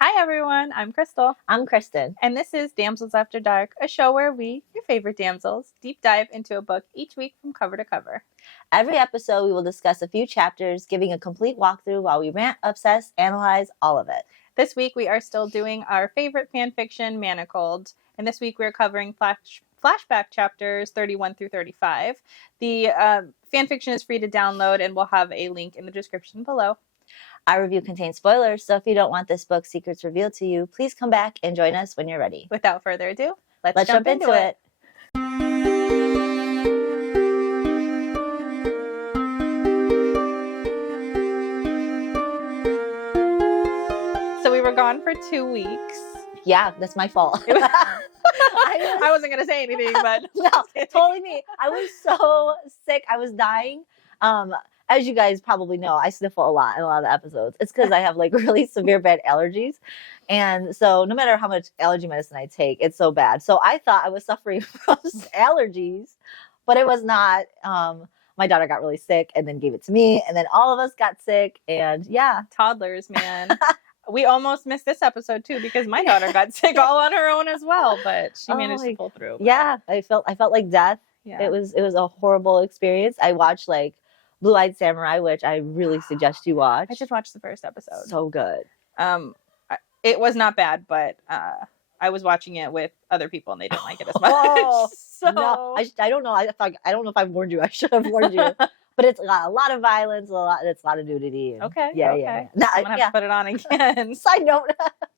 Hi everyone, I'm Crystal. I'm Kristen. And this is Damsels After Dark, a show where we, your favorite damsels, deep dive into a book each week from cover to cover. Every episode, we will discuss a few chapters, giving a complete walkthrough while we rant, obsess, analyze, all of it. This week, we are still doing our favorite fanfiction, Manacled. And this week, we're covering Flashback chapters 31 through 35. The fanfiction is free to download, and we'll have a link in the description below. Our review contains spoilers, so if you don't want this book's secrets revealed to you, please come back and join us when you're ready. Without further ado, let's jump into it. So we were gone for 2 weeks. Yeah, that's my fault. I wasn't going to say anything, but... No, totally me. I was so sick. I was dying. As you guys probably know, I sniffle a lot in a lot of the episodes. It's because I have like really severe bad allergies. And so no matter how much allergy medicine I take, it's so bad. So I thought I was suffering from allergies, but it was not. My daughter got really sick and then gave it to me. And then all of us got sick. And yeah. Toddlers, man. We almost missed this episode too because my daughter got sick all on her own as well, but she managed to pull through. Yeah, I felt like death. Yeah. It was a horrible experience. I watched like Blue-Eyed Samurai, which I really suggest you watch. I just watched the first episode. So good. It was not bad, but I was watching it with other people and they didn't like it as much. So no, I don't know. I don't know if I warned you. I should have warned you. But it's got a lot of violence, it's a lot of nudity. And, okay. Yeah. No, I'm gonna have to put it on again. Side note.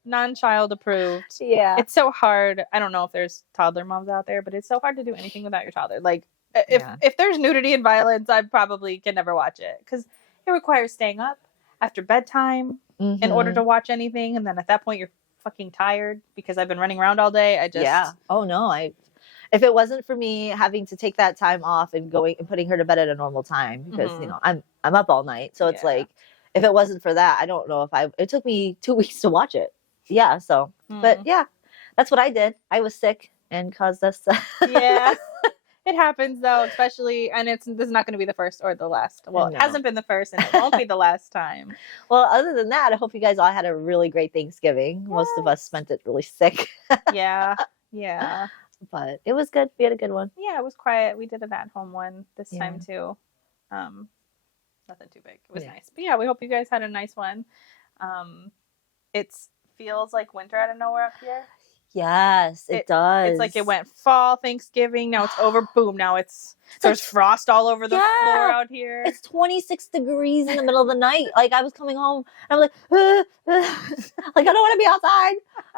Non-child approved. Yeah. It's so hard. I don't know if there's toddler moms out there, but it's so hard to do anything without your toddler. Like if there's nudity and violence, I probably can never watch it because it requires staying up after bedtime in order to watch anything, and then at that point you're fucking tired because I've been running around all day. Oh no, if it wasn't for me having to take that time off and going and putting her to bed at a normal time because you know I'm up all night, so it's like if it wasn't for that, I don't know if it took me 2 weeks to watch it. Yeah, so but yeah, that's what I did. I was sick and caused us. Yeah. It happens though, especially, and this is not going to be the first or the last. Well, It hasn't been the first, and it won't be the last time. Well, other than that, I hope you guys all had a really great Thanksgiving. Yes. Most of us spent it really sick. Yeah. But it was good. We had a good one. Yeah, it was quiet. We did an at-home one this time too. Nothing too big. It was nice. But yeah, we hope you guys had a nice one. It feels like winter out of nowhere up here. Yes, it does. It's like it went fall, Thanksgiving, now it's over, boom, now there's frost all over the floor out here. It's 26 degrees in the middle of the night. Like I was coming home and I'm like, like I don't want to be outside.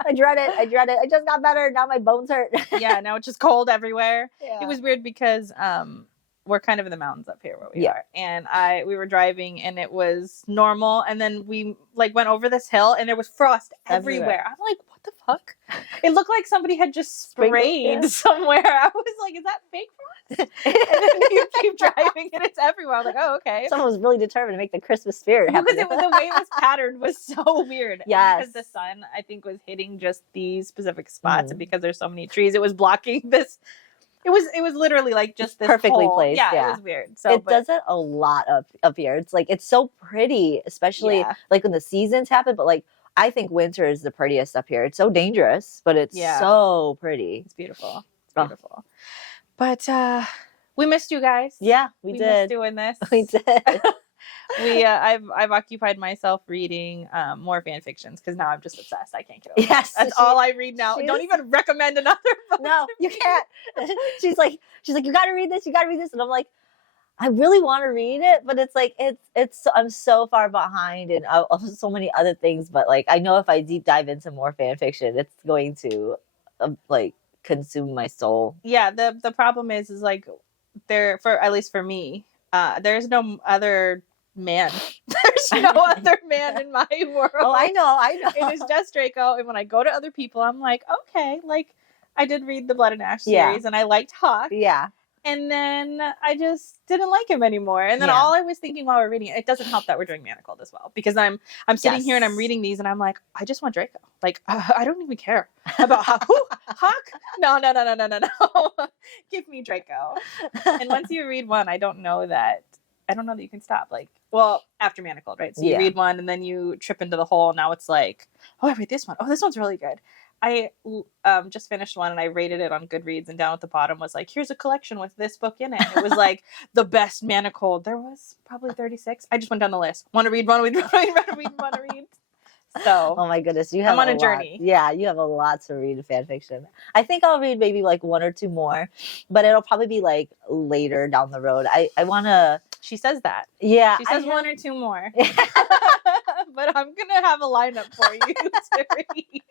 I dread it. I just got better. Now my bones hurt. Yeah, now it's just cold everywhere. Yeah. It was weird because we're kind of in the mountains up here where we are. And we were driving and it was normal. And then we like went over this hill and there was frost everywhere. I'm like, what the fuck? It looked like somebody had just sprayed somewhere. I was like, is that fake frost? And then you keep driving and it's everywhere. I was like, oh, okay. Someone was really determined to make the Christmas spirit happen. Because the way it was patterned was so weird. Yes. Because the sun, I think, was hitting just these specific spots. And because there's so many trees, it was blocking this. It was literally like just this perfectly placed. Yeah, it was weird. So it does it a lot up here. It's like it's so pretty, especially like when the seasons happen. But like I think winter is the prettiest up here. It's so dangerous, but it's so pretty. It's beautiful. It's beautiful. But we missed you guys. Yeah, we did. Missed doing this. We did. I've occupied myself reading more fan fictions because now I'm just obsessed. I can't get over it. Yes, that's all I read now. Don't even recommend another book. No, you can't. She's like, you got to read this. You got to read this, and I'm like, I really want to read it, but it's like I'm so far behind in so many other things. But like, I know if I deep dive into more fan fiction, it's going to like consume my soul. Yeah, the problem is like at least for me, there's no other man. There's no other man in my world. Oh, I know. It is just Draco. And when I go to other people, I'm like, okay, like I did read the Blood and Ash series and I liked Hawk. Yeah. And then I just didn't like him anymore. And then all I was thinking while we're reading it doesn't help that we're doing Manacled as well. Because I'm sitting here and I'm reading these and I'm like, I just want Draco. Like, I don't even care about Hawk. Hawk? No. Give me Draco. And once you read one, I don't know that I don't know that you can stop. Like, well, after Manacled, right? So you Yeah. read one and then you trip into the hole. Now it's like, oh, I read this one. Oh, this one's really good. I just finished one and I rated it on Goodreads, and down at the bottom was like, here's a collection with this book in it. And it was like the best Manacled. There was probably 36. I just went down the list. Want to read, want to read, want to read, want to read, want to read. So, oh my goodness, you have I'm on a lot. journey. Yeah, you have a lot to read in fan fiction. I think I'll read maybe like 1 or 2 more, but it'll probably be like later down the road. I want to. She says that. Yeah, she says 1 or 2 more. But I'm gonna have a lineup for you to read.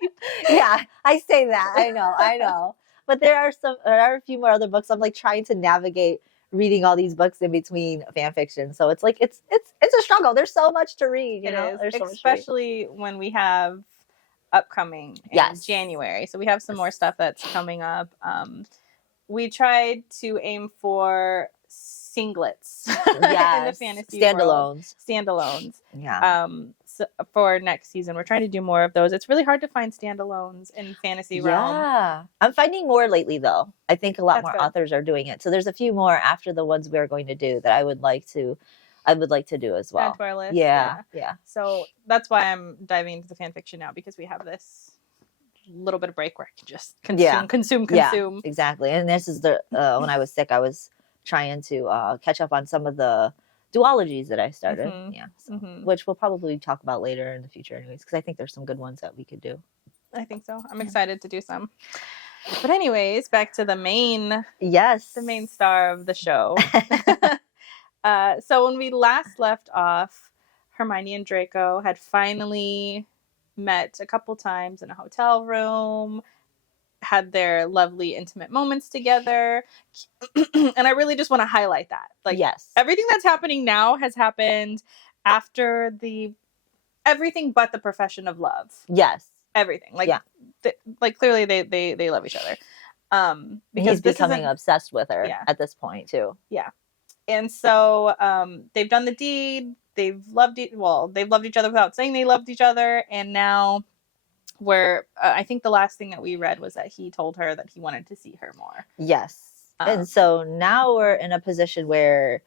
Yeah, I say that. I know. But there are a few more other books. I'm like trying to navigate reading all these books in between fan fiction. So it's like it's a struggle. There's so much to read, you know. There's so especially when we have upcoming in January. So we have some more stuff that's coming up. We tried to aim for singlets in the fantasy world. Standalones. Yeah. So for next season, we're trying to do more of those. It's really hard to find standalones in fantasy realm. Yeah, I'm finding more lately though. I think a lot more authors are doing it. So there's a few more after the ones we're going to do that I would like to do as well. Add to our list. Yeah. So that's why I'm diving into the fan fiction now, because we have this little bit of break where I can just consume. Yeah, exactly. And this is the when I was sick, I was trying to catch up on some of the duologies that I started. Which we'll probably talk about later in the future anyways, because I think there's some good ones that we could do. I think so. I'm excited to do some. But anyways, back to the main star of the show. So when we last left off, Hermione and Draco had finally met a couple times in a hotel room, had their lovely intimate moments together. And I really just want to highlight that. Like, everything that's happening now has happened after everything but the profession of love. Yes. Everything. Like, like clearly they love each other. Because he's becoming obsessed with her at this point too. Yeah. And so they've done the deed. They've loved each other without saying they loved each other. And now I think the last thing that we read was that he told her that he wanted to see her more. Yes. And so now we're in a position where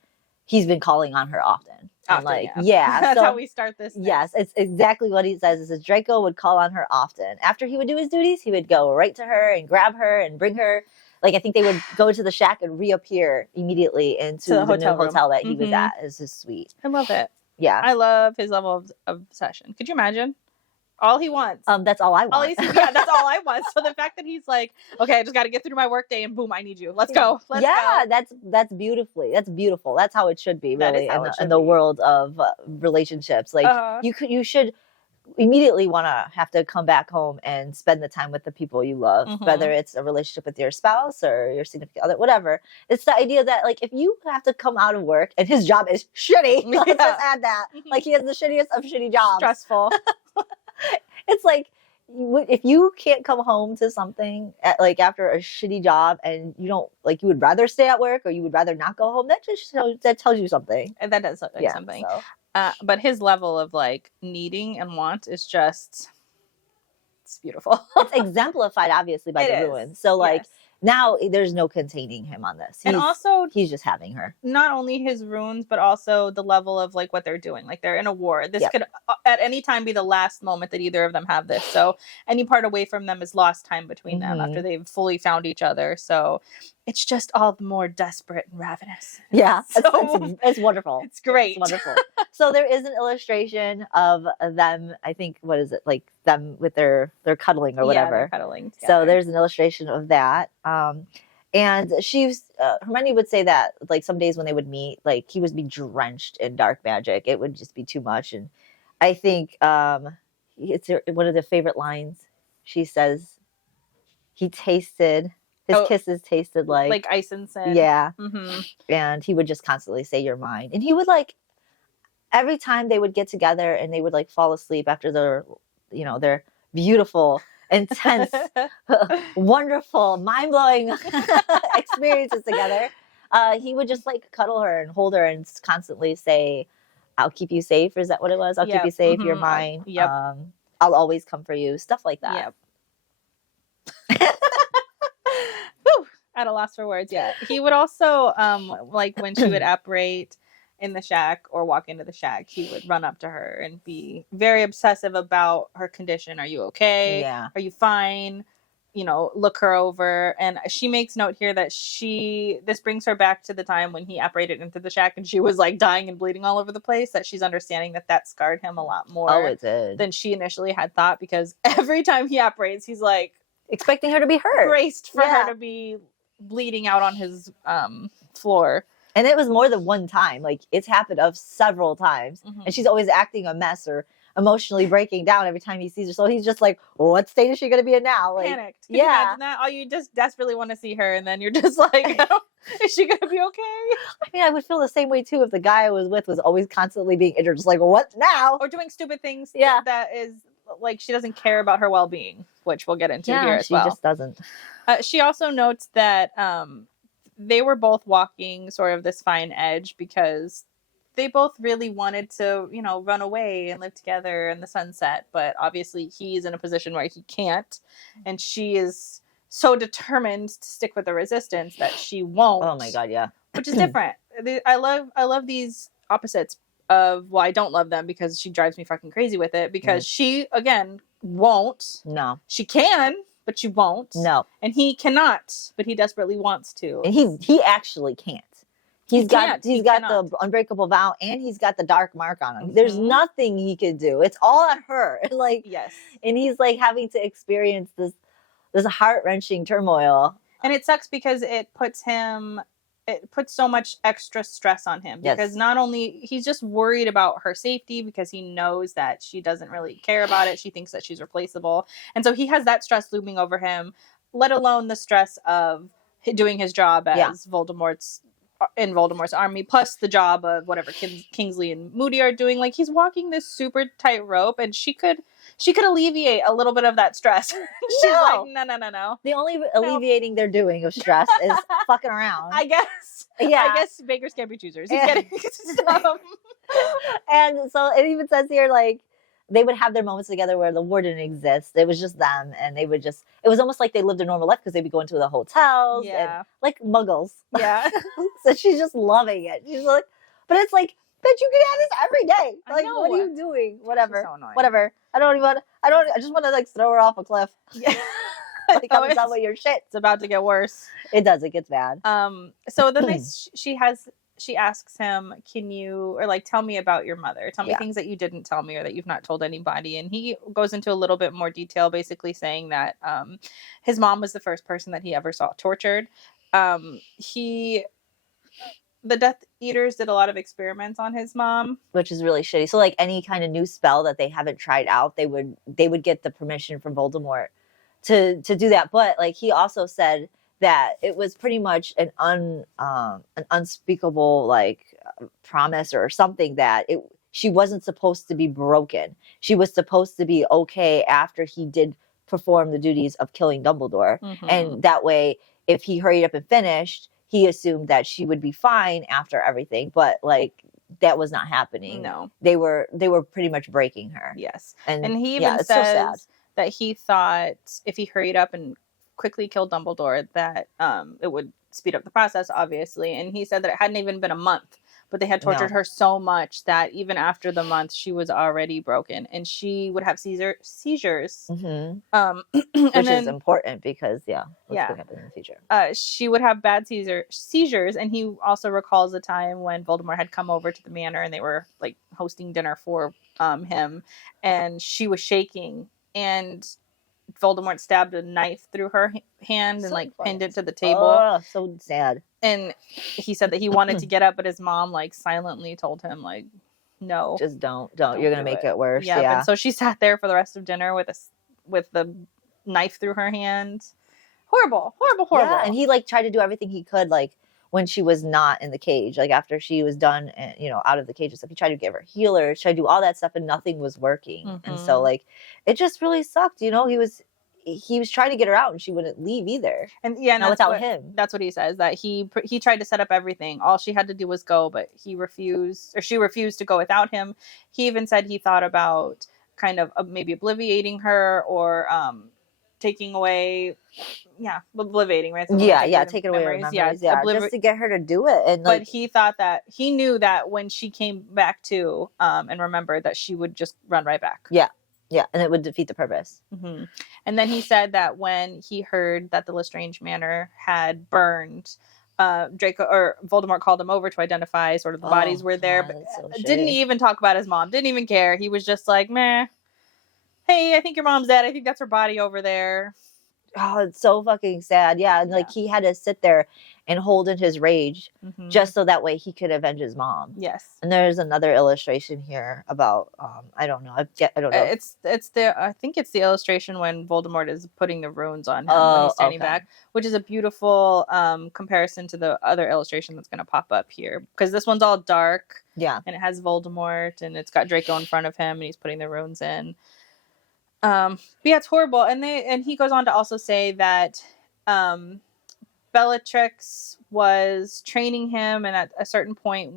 he's been calling on her often. That's how we start this. Yes, it's exactly what he says. Is Draco would call on her often. After he would do his duties, he would go right to her and grab her and bring her. Like, I think they would go to the shack and reappear immediately into the new hotel that he was at. It's just sweet. I love it. Yeah. I love his level of obsession. Could you imagine? All he wants. That's all I want. That's all I want. So the fact that he's like, okay, I just got to get through my work day, and boom, I need you. Let's go. Let's go. That's beautiful. That's how it should be, really, in the world of relationships. Like, you should immediately have to come back home and spend the time with the people you love, whether it's a relationship with your spouse or your significant other, whatever. It's the idea that, like, if you have to come out of work and his job is shitty, let's just add that. Like, he has the shittiest of shitty jobs. Stressful. It's like, if you can't come home to something after a shitty job and you don't like, you would rather stay at work or you would rather not go home, that tells you something. And that does look like something. So. But his level of like needing and want is just, it's beautiful. It's exemplified obviously by the ruins. So now there's no containing him on this. And also, he's just having her. Not only his runes, but also the level of like what they're doing. Like, they're in a war. This could at any time be the last moment that either of them have this. So any part away from them is lost time between them after they've fully found each other. So it's just all the more desperate and ravenous. Yeah, it's wonderful. It's great. It's wonderful. So there is an illustration of them. I think, what is it, like them with their cuddling or whatever. Yeah, they're cuddling together. So there's an illustration of that. And Hermione would say that, like, some days when they would meet, like, he would be drenched in dark magic. It would just be too much. And I think it's one of the favorite lines. She says, his kisses tasted like ice and sin. Yeah. And he would just constantly say, "You're mine." And he would, like, every time they would get together and they would, like, fall asleep after their beautiful, intense, wonderful, mind-blowing experiences together, he would just, like, cuddle her and hold her and constantly say, "I'll keep you safe." Is that what it was? "I'll keep you safe. You're mine. Yep. I'll always come for you." Stuff like that. Yep. At a loss for words. Yeah. He would also, like, when she would apparate in the shack or walk into the shack, he would run up to her and be very obsessive about her condition. Are you okay? Yeah. Are you fine? You know, look her over. And she makes note here that this brings her back to the time when he apparated into the shack and she was like dying and bleeding all over the place, that she's understanding that scarred him a lot more than she initially had thought, because every time he apparates, he's like expecting her to be hurt, braced for her to be bleeding out on his floor. And it was more than one time. Like, it's happened of several times. And she's always acting a mess or emotionally breaking down every time he sees her. So he's just like, what state is she going to be in now? Like, panicked. Can you imagine that? Oh, you just desperately want to see her, and then you're just like, is she going to be okay? I mean, I would feel the same way too if the guy I was with was always constantly being injured. Just like, what now? Or doing stupid things that is like, she doesn't care about her well-being, which we'll get into here as well. She just doesn't. She also notes that they were both walking sort of this fine edge because they both really wanted to, you know, run away and live together in the sunset. But obviously he's in a position where he can't. And she is so determined to stick with the resistance that she won't. Oh my God, yeah. Which is different. I love these opposites of, well, I don't love them because she drives me fucking crazy with it, because she, again, won't. No. She can, but she won't. No. And he cannot, but he desperately wants to. And he actually can't. He's got the unbreakable vow, and he's got the dark mark on him. There's nothing he could do. It's all on her. Like, yes. And he's like having to experience this heart-wrenching turmoil. And it sucks because it puts so much extra stress on him, because not only he's just worried about her safety because he knows that she doesn't really care about it. She thinks that she's replaceable. And so he has that stress looming over him, let alone the stress of doing his job as in Voldemort's army, plus the job of whatever Kingsley and Moody are doing. Like, he's walking this super tight rope, and she could alleviate a little bit of that stress. She's like, no. The only alleviating they're doing of stress is fucking around. I guess. Yeah. I guess bakers can't be choosers. He's getting some. And so it even says here, like, they would have their moments together where the war didn't exist. It was just them, and they would it was almost like they lived a normal life because they'd be going to the hotels and like muggles. Yeah. So she's just loving it. She's like, but it's like, bitch, you can have this every day. Like, what are you doing? Whatever. So whatever. I just want to like throw her off a cliff. Yeah. Comes out with your shit. It's about to get worse. It does. It gets bad. So then she asks him, can you, or like, tell me about your mother. Tell me things that you didn't tell me or that you've not told anybody. And he goes into a little bit more detail, basically saying that his mom was the first person that he ever saw tortured. The Death Eaters did a lot of experiments on his mom, which is really shitty. So like any kind of new spell that they haven't tried out, they would get the permission from Voldemort to do that. But like, he also said that it was pretty much an unspeakable like promise or something, that she wasn't supposed to be broken. She was supposed to be okay after he did perform the duties of killing Dumbledore. And that way, if he hurried up and finished, he assumed that she would be fine after everything. But like, that was not happening. No, they were pretty much breaking her. Yes. And he even says that he thought if he hurried up and quickly killed Dumbledore, that it would speed up the process, obviously. And he said that it hadn't even been a month, but they had tortured her so much that even after the month, she was already broken, and she would have seizures. Which is important because what's going to happen in the future? She would have bad seizures, and he also recalls a time when Voldemort had come over to the manor and they were like hosting dinner for him, and she was shaking, and Voldemort stabbed a knife through her hand and like pinned it to the table. Oh, so sad. And he said that he wanted to get up, but his mom like silently told him like, no, just don't. You're gonna make it worse. Yeah. And so she sat there for the rest of dinner with the knife through her hand. Horrible. Yeah, and he like tried to do everything he could, like when she was not in the cage, like after she was done and out of the cage and stuff. He tried to give her healers, tried to do all that stuff, and nothing was working. And so like it just really sucked. He was trying to get her out, and she wouldn't leave either. And not without him. That's what he says, that he tried to set up everything. All she had to do was go, but she refused to go without him. He even said he thought about kind of maybe obliviating her or taking away, obliviating, right? So taking away her memories, just to get her to do it. And but he knew that when she came back to and remembered that she would just run right back. Yeah, and it would defeat the purpose. Mm-hmm. And then he said that when he heard that the Lestrange Manor had burned, Draco or Voldemort called him over to identify sort of the bodies were there, but didn't even talk about his mom. Didn't even care. He was just like, meh. Hey, I think your mom's dead. I think that's her body over there. Oh, it's so fucking sad. Yeah, and like he had to sit there and hold in his rage just so that way he could avenge his mom. Yes. And there's another illustration here about I don't know. I don't know. I think it's the illustration when Voldemort is putting the runes on him when he's standing back, which is a beautiful comparison to the other illustration that's going to pop up here, because this one's all dark. Yeah. And it has Voldemort and it's got Draco in front of him and he's putting the runes in. But yeah, it's horrible. And he goes on to also say that Bellatrix was training him, and at a certain point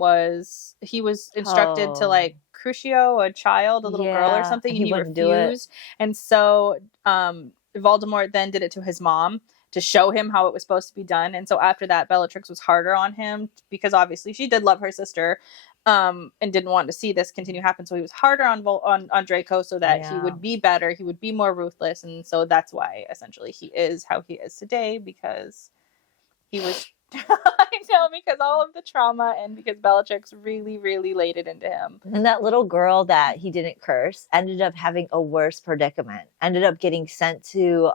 he was instructed to like Crucio, a child, a little girl or something, and he refused. And so Voldemort then did it to his mom to show him how it was supposed to be done. And so after that, Bellatrix was harder on him because obviously she did love her sister. And didn't want to see this continue happen, so he was harder on Draco so that he would be better, he would be more ruthless, and so that's why essentially he is how he is today, because he was I know, because all of the trauma and because Bellatrix really, really laid it into him. And that little girl that he didn't curse ended up having a worse predicament. Ended up getting sent to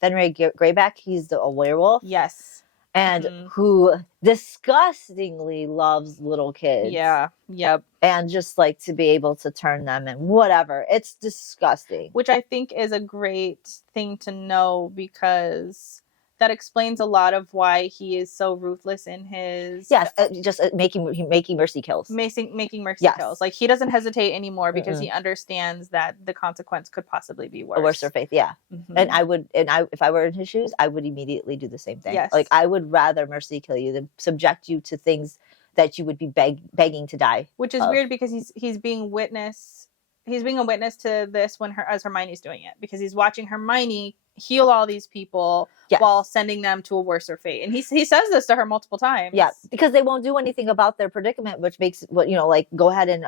Fenrir Greyback. He's a werewolf. Yes. And who disgustingly loves little kids. Yeah. Yep. And just like to be able to turn them and whatever. It's disgusting. Which I think is a great thing to know, because that explains a lot of why he is so ruthless in his... Yes, just making mercy kills. Making mercy kills. Like, he doesn't hesitate anymore because he understands that the consequence could possibly be worse. A worse fate, yeah. And if I were in his shoes, I would immediately do the same thing. Yes. Like, I would rather mercy kill you than subject you to things that you would be begging to die. Which is weird, because he's being a witness to this as Hermione's doing it, because he's watching Hermione heal all these people while sending them to a worser fate. And he says this to her multiple times. Yeah, because they won't do anything about their predicament, which makes like go ahead and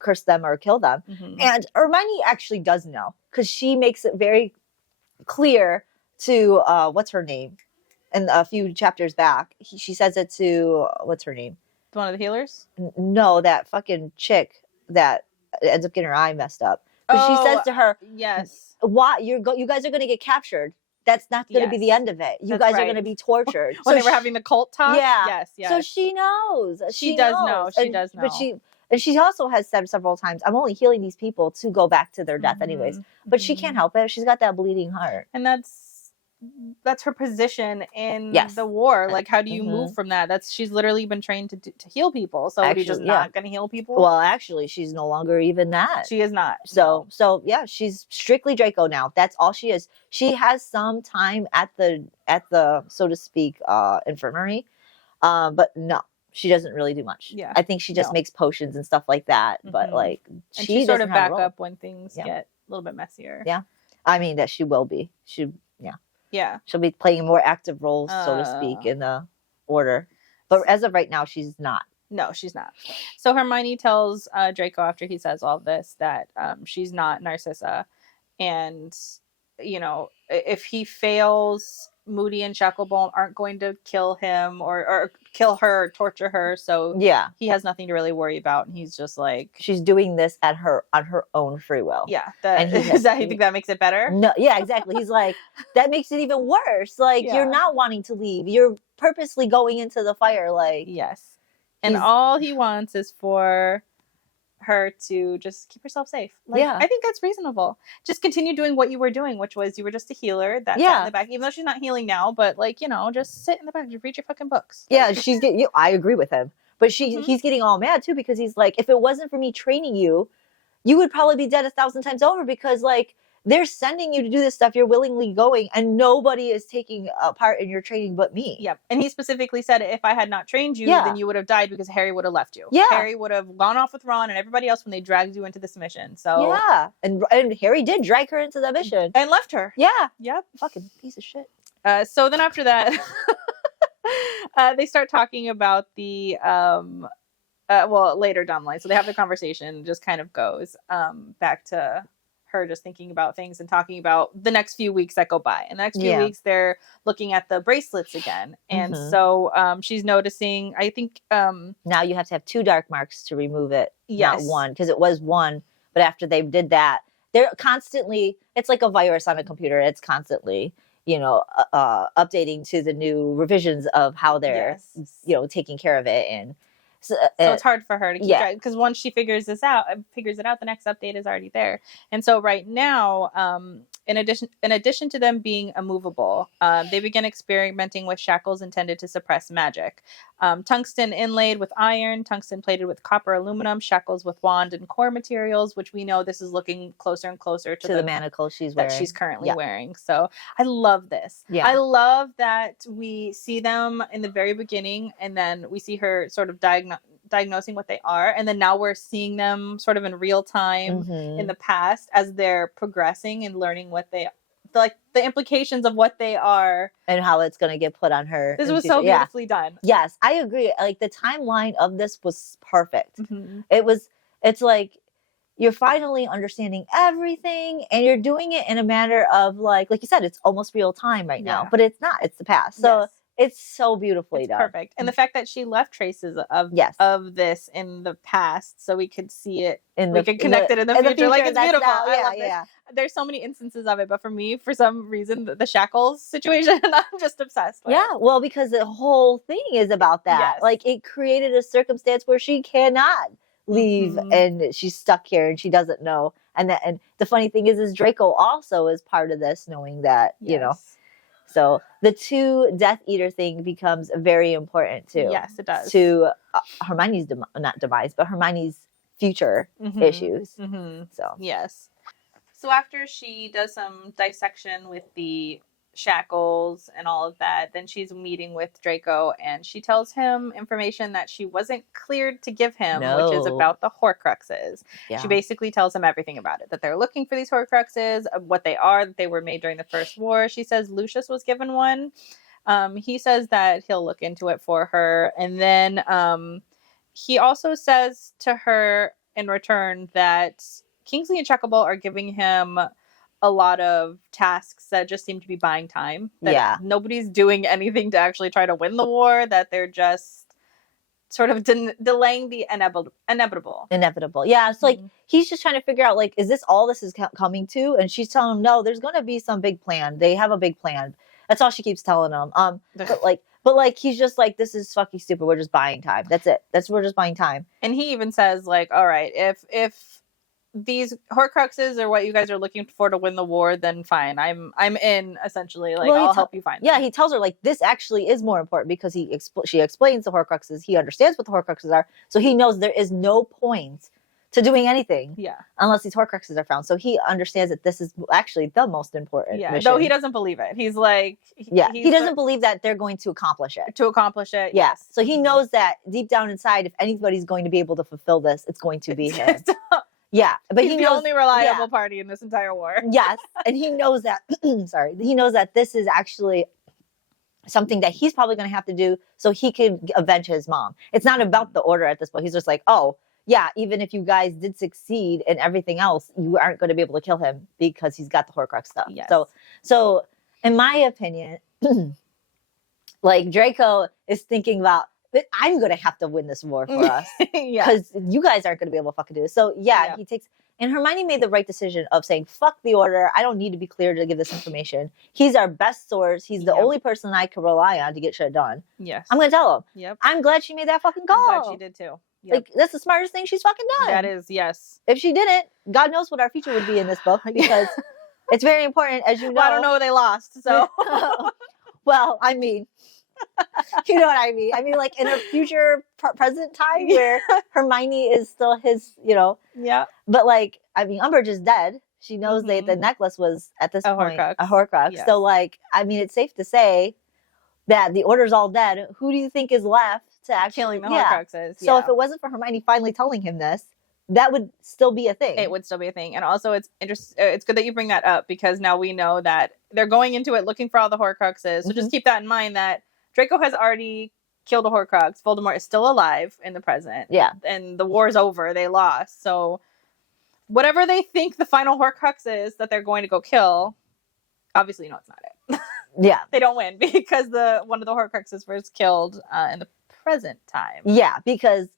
curse them or kill them. And Hermione actually does know, because she makes it very clear to what's her name, in a few chapters back. She says it to what's her name? One of the healers? No, that fucking chick that ends up getting her eye messed up. But she says to her, yes, why you guys are going to get captured. That's not going to be the end of it. You guys are going to be tortured. When they were having the cult talk? Yeah. Yes. So she knows. She does know. She does know. But she also has said several times, I'm only healing these people to go back to their death anyways. But she can't help it. She's got that bleeding heart. And that's her position in the war. Like, how do you move from that? She's literally been trained to heal people. So actually, just not going to heal people? Well, actually, she's no longer even that. She is not. So yeah, she's strictly Draco now. That's all she is. She has some time at the so to speak infirmary, but no, she doesn't really do much. Yeah, I think she just makes potions and stuff like that. But like, she sort of back up when things get a little bit messier. Yeah, I mean that she will be. Yeah. She'll be playing a more active role, so to speak, in the order. But as of right now, she's not. No, she's not. So Hermione tells Draco, after he says all this, that she's not Narcissa. And, if he fails, Moody and Shacklebolt aren't going to kill him or kill her or torture her. So he has nothing to really worry about. And he's just like... She's doing this on her own free will. Yeah. Does that you think that makes it better? No. Yeah, exactly. He's like, that makes it even worse. Like, you're not wanting to leave. You're purposely going into the fire. Like... Yes. And all he wants is for her to just keep herself safe. Like, I think that's reasonable. Just continue doing what you were doing, which was you were just a healer that sat in the back, even though she's not healing now, but like, just sit in the back, read your fucking books. Yeah, she's getting I agree with him. But he's getting all mad too, because he's like, if it wasn't for me training you, you would probably be dead 1,000 times over, because like they're sending you to do this stuff. You're willingly going, and nobody is taking a part in your training but me. Yep. And he specifically said, if I had not trained you, then you would have died because Harry would have left you. Yeah. Harry would have gone off with Ron and everybody else when they dragged you into this mission. So yeah, and Harry did drag her into the mission and left her. Yeah. Yep. Fucking piece of shit. So then after that, they start talking about the later down the line. So they have the conversation, just kind of goes back to her just thinking about things and talking about the next few weeks that go by. And the next few weeks, they're looking at the bracelets again. And so she's noticing, I think... now you have to have 2 dark marks to remove it, yes. not 1, because it was 1. But after they did that, they're constantly... It's like a virus on a computer. It's constantly, updating to the new revisions of how they're, taking care of it. And so it's hard for her to keep track, because once she figures it out, the next update is already there. And so right now, in addition to them being immovable, they begin experimenting with shackles intended to suppress magic. Tungsten inlaid with iron, tungsten plated with copper aluminum, shackles with wand and core materials, which we know this is looking closer and closer to the manacle she's currently wearing. So I love this. Yeah. I love that we see them in the very beginning, and then we see her sort of diagnosing what they are, and then now we're seeing them sort of in real time in the past as they're progressing and learning what they like, the implications of what they are and how it's going to get put on her. This was so beautifully done. Yes, I agree. Like, the timeline of this was perfect. It's like you're finally understanding everything, and you're doing it in a manner of like you said, it's almost real time right now, but it's not. It's the past. So it's so beautifully done. Perfect. And the fact that she left traces of this in the past, so we could see it, we could connect it in the future. Like, it's beautiful. I love this. There's so many instances of it, but for me, for some reason, the shackles situation, I'm just obsessed with. Yeah, well, because the whole thing is about that. Yes. Like, it created a circumstance where she cannot leave, and she's stuck here, and she doesn't know. And the funny thing is Draco also is part of this, knowing that, So the 2 Death Eater thing becomes very important too. Yes, it does. To Hermione's not demise, but Hermione's future issues. So yes. So after she does some dissection with the shackles and all of that, then she's meeting with Draco, and she tells him information that she wasn't cleared to give him, which is about the Horcruxes. She basically tells him everything about it, that they're looking for these Horcruxes, what they are, that they were made during the First War. She says Lucius was given one. He says that he'll look into it for her, and then he also says to her in return that Kingsley and Checkable are giving him a lot of tasks that just seem to be buying time. That nobody's doing anything to actually try to win the war, that they're just sort of delaying the inevitable. Yeah, it's like he's just trying to figure out, like, is this all this is coming to? And she's telling him, no, there's going to be some big plan. They have a big plan. That's all she keeps telling him. But he's just like, this is fucking stupid. We're just buying time. That's it. We're just buying time. And he even says, like, all right, if these Horcruxes are what you guys are looking for to win the war, then fine. I'm in, essentially. Like, I'll help you find them. Yeah, he tells her, like, this actually is more important, because she explains the Horcruxes. He understands what the Horcruxes are, so he knows there is no point to doing anything unless these Horcruxes are found. So he understands that this is actually the most important mission. Though he doesn't believe it. He's like... he doesn't believe that they're going to accomplish it. Yes. So he knows that deep down inside, if anybody's going to be able to fulfill this, it's going to be him. Yeah, but he's the only reliable party in this entire war. Yes, and he knows that. He knows that this is actually something that he's probably going to have to do so he can avenge his mom. It's not about the order at this point. He's just like, oh yeah, even if you guys did succeed and everything else, you aren't going to be able to kill him because he's got the Horcrux stuff. Yes. So in my opinion, like, Draco is thinking about, but I'm going to have to win this war for us, because you guys aren't going to be able to fucking do it. So he takes, and Hermione made the right decision of saying, fuck the order. I don't need to be clear to give this information. He's our best source. He's the only person I can rely on to get shit done. Yes. I'm going to tell him. Yep. I'm glad she made that fucking call. I'm glad she did too. Yep. Like, that's the smartest thing she's fucking done. That is, yes. If she didn't, God knows what our future would be in this book, because it's very important, as you know. Well, I don't know what they lost, so. Well, I mean... you know what I mean? I mean, like, in a future present time where Hermione is still his, Yeah. But, like, I mean, Umbridge is dead. She knows that the necklace was at this point Horcrux. a Horcrux. Yes. So like, I mean, it's safe to say that the Order's all dead. Who do you think is left to actually killing the Horcruxes? So if it wasn't for Hermione finally telling him this, that would still be a thing. It would still be a thing. And also it's it's good that you bring that up, because now we know that they're going into it looking for all the Horcruxes. So just keep that in mind, that Draco has already killed a Horcrux. Voldemort is still alive in the present. Yeah. And the war's over. They lost. So whatever they think the final Horcrux is that they're going to go kill, obviously, it's not it. Yeah. They don't win, because one of the Horcruxes was killed in the present time. Yeah, because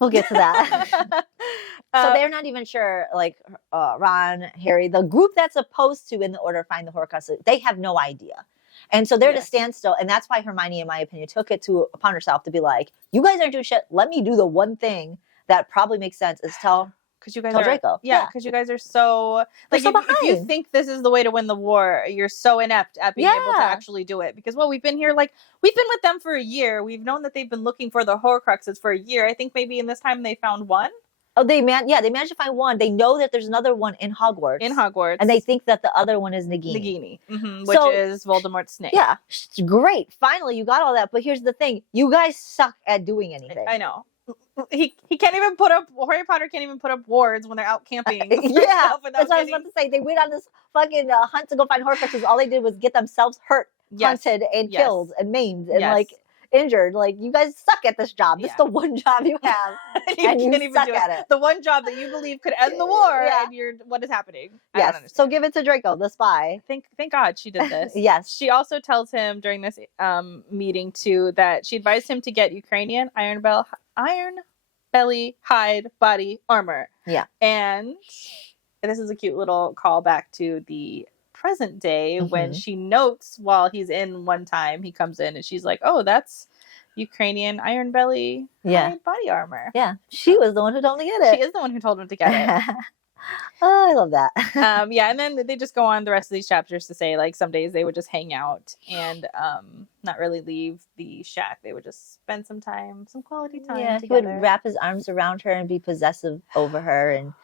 we'll get to that. So they're not even sure, like Ron, Harry, the group that's supposed to in the Order find the Horcruxes, they have no idea. And so they're at a standstill, and that's why Hermione, in my opinion, took it upon herself to be like, you guys aren't doing shit. Let me do the one thing that probably makes sense, is tell Draco. Yeah, because you guys are so like, if you think this is the way to win the war, you're so inept at being able to actually do it. Because we've been here, we've been with them for a year. We've known that they've been looking for the Horcruxes for a year. I think maybe in this time they found one. Oh, they managed to find one. They know that there's another one in Hogwarts. And they think that the other one is Nagini. Which is Voldemort's snake. Yeah, great. Finally, you got all that. But here's the thing. You guys suck at doing anything. I know. He can't even Harry Potter can't even put up wards when they're out camping. Yeah, that's what I was about to say. They went on this fucking hunt to go find Horcruxes. All they did was get themselves hurt, hunted, and killed, and maimed, and injured. Like, you guys suck at this job. This is the one job you have, and you suck at it. The one job that you believe could end the war, and what is happening? I don't understand. So give it to Draco, the spy. Thank God she did this. Yes. She also tells him during this meeting too that she advised him to get Ukrainian iron belly hide body armor. Yeah. And this is a cute little callback to the present day when she notes while he's in one time, he comes in and she's like, oh, that's Ukrainian iron belly hide body armor. Yeah. She was the one who told him to get it. She is the one who told him to get it. Oh, I love that. And then they just go on the rest of these chapters to say, like, some days they would just hang out and not really leave the shack. They would just spend some quality time together. He would wrap his arms around her and be possessive over her, and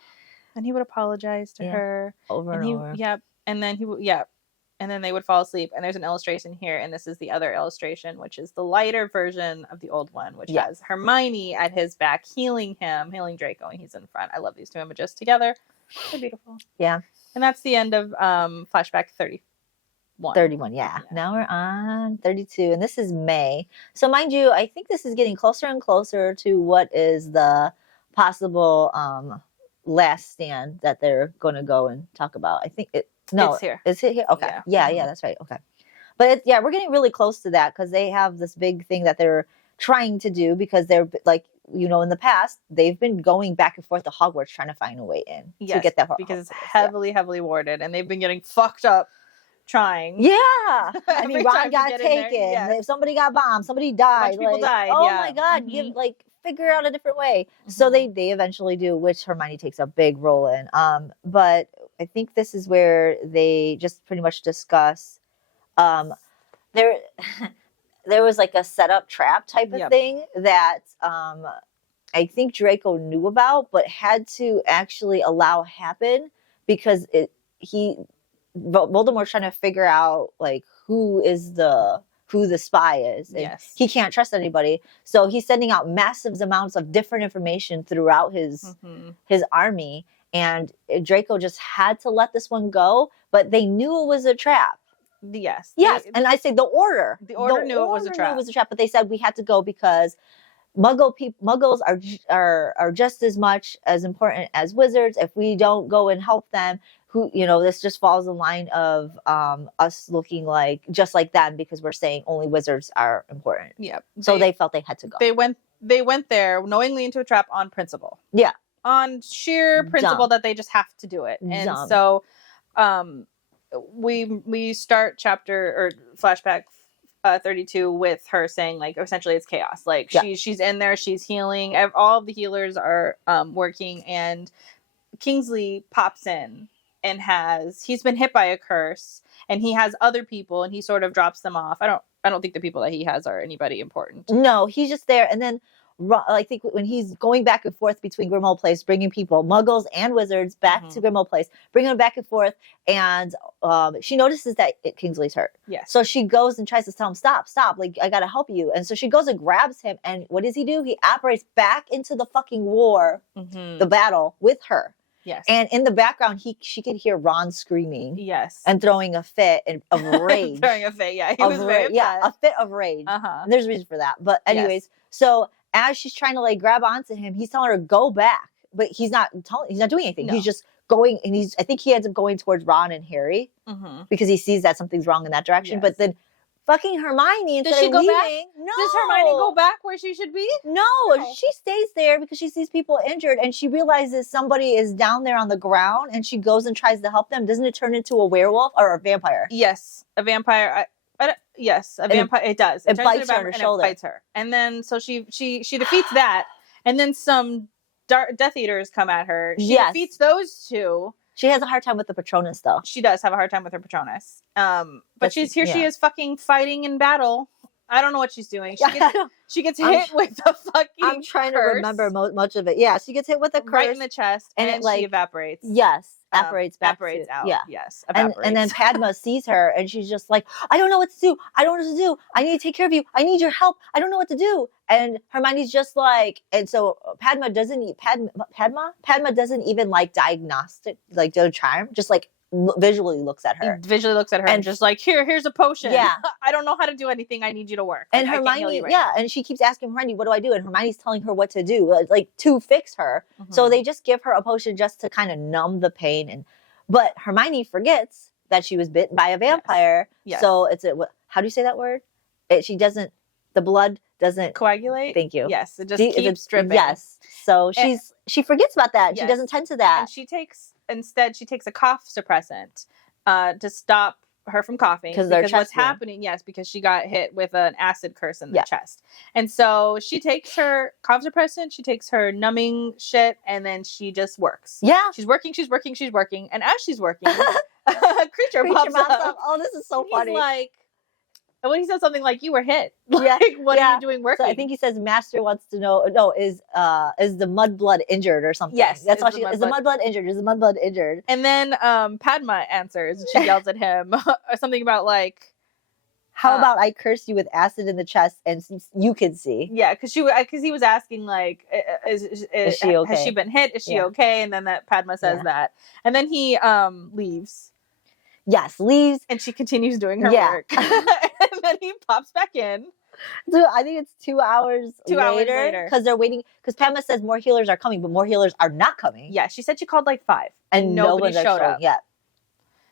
he would apologize to her over and over. And then they would fall asleep. And there's an illustration here, and this is the other illustration, which is the lighter version of the old one, which has Hermione at his back healing Draco, and he's in front. I love these two images together. They're beautiful. Yeah. And that's the end of flashback 31. 31, yeah. Now we're on 32, and this is May. So mind you, I think this is getting closer and closer to what is the possible last stand that they're going to go and talk about. I think it's here. Is it here? Okay. Yeah, that's right. Okay. But we're getting really close to that, because they have this big thing that they're trying to do, because they're like, in the past, they've been going back and forth to Hogwarts trying to find a way in to get that because it's heavily warded, and they've been getting fucked up trying. Yeah. I mean, Ron got taken. If somebody got bombed, somebody died. People died. Oh my God. Figure out a different way. So they eventually do, which Hermione takes a big role in. But I think this is where they just pretty much discuss there was like a setup trap type of thing that I think Draco knew about, but had to actually allow happen, because Voldemort's trying to figure out like who the spy is. And he can't trust anybody. So he's sending out massive amounts of different information throughout his army. And Draco just had to let this one go, but they knew it was a trap. Yes. And I say the Order knew it was a trap. But they said we had to go because Muggles are just as much as important as wizards. If we don't go and help them, this just falls in line of us looking like just like them, because we're saying only wizards are important. Yeah. So they felt they had to go. They went there knowingly into a trap on principle. Yeah. On sheer principle that they just have to do it. And so we start flashback 32 with her saying, like, essentially it's chaos. Like, she's in there, she's healing. All of the healers are working, and Kingsley pops in and he's been hit by a curse, and he has other people, and he sort of drops them off. I don't think the people that he has are anybody important. No, he's just there. And then I think when he's going back and forth between Grimmauld Place, bringing people, muggles and wizards, back to Grimmauld Place, bringing them back and forth, and she notices that Kingsley's hurt. Yes. So she goes and tries to tell him, stop, like, I gotta help you. And so she goes and grabs him, and what does he do? He apparates back into the fucking war, the battle with her. Yes. And in the background, she could hear Ron screaming. Yes. And throwing a fit of rage. Throwing a fit, yeah. He was very upset. Yeah, a fit of rage. And there's a reason for that. But anyways, so as she's trying to like grab onto him, he's telling her go back, but he's not doing anything. No. He's just going, and I think he ends up going towards Ron and Harry because he sees that something's wrong in that direction. But then fucking Hermione, instead Does she of go leaving, back? no. Does Hermione go back where she should be? No, she stays there because she sees people injured, and she realizes somebody is down there on the ground, and she goes and tries to help them. Doesn't it turn into a werewolf or a vampire? Yes, a vampire. Yes, a vampire. It does. It bites her on her shoulder. It bites her, and then so she defeats that, and then some Death Eaters come at her. She defeats those two. She has a hard time with the Patronus, though. She does have a hard time with her Patronus. But she is fucking fighting in battle. I don't know what she's doing. She gets hit with a fucking I'm trying curse. to remember much of it. Yeah, she gets hit with a curse. Right in the chest, and it, like, she evaporates. Yes, evaporates back. Evaporates out. Yeah. Yes, and then Padma sees her, and she's just like, I don't know what to do. I don't know what to do. I need to take care of you. I need your help. I don't know what to do. And Hermione's just like, and so Padma doesn't even like diagnostic, like do a charm, just like visually looks at her. And just like, here's a potion. Yeah. I don't know how to do anything. I need you to work. And Hermione, and she keeps asking Hermione, what do I do? And Hermione's telling her what to do, like to fix her. So they just give her a potion just to kind of numb the pain. But Hermione forgets that she was bitten by a vampire. Yes. So how do you say that word? The blood doesn't coagulate. Thank you. Yes. It just keeps dripping. Yes. So she forgets about that. Yes. She doesn't tend to that. And she takes a cough suppressant to stop her from coughing. Because what's happening, because she got hit with an acid curse in the chest. And so she takes her cough suppressant, she takes her numbing shit, and then she just works. Yeah. She's working. And as she's working, a creature pops up. Oh, this is so funny. He's like, when he says something like, you were hit. Like, what are you doing working? So I think he says, Master wants to know, is the mudblood injured or something? Yes. That's all she, is the mudblood injured? Is the mudblood injured? And then Padma answers, and she yells at him something about like, how about I curse you with acid in the chest and you can see? Yeah, because he was asking like, is she okay? Has she been hit? Is she okay? And then that Padma says that. And then he leaves. Yes, leaves. And she continues doing her work. And then he pops back in. So I think it's 2 hours later. Because they're waiting. Because Padma says more healers are coming, but more healers are not coming. Yeah, she said she called like 5. And nobody showed up. Yeah.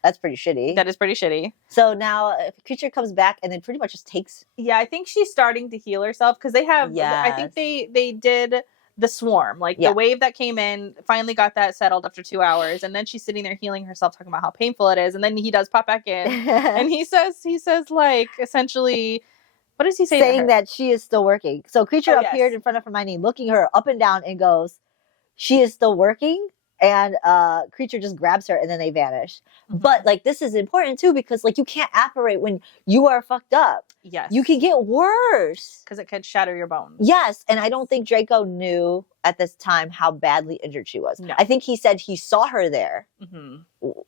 That's pretty shitty. That is pretty shitty. So now a creature comes back and then pretty much just takes. Yeah, I think she's starting to heal herself because they have. Yes. I think they did the swarm, like the wave that came in, finally got that settled after 2 hours, and then she's sitting there healing herself, talking about how painful it is, and then he does pop back in, and he says like essentially, what does he say? Saying that she is still working. So creature appeared in front of Hermione, looking her up and down, and goes, "She is still working." And creature just grabs her, and then they vanish. But like this is important too because like you can't apparate when you are fucked up. Yes, you can get worse because it could shatter your bones. Yes, and I don't think Draco knew at this time how badly injured she was. No. I think he said he saw her there.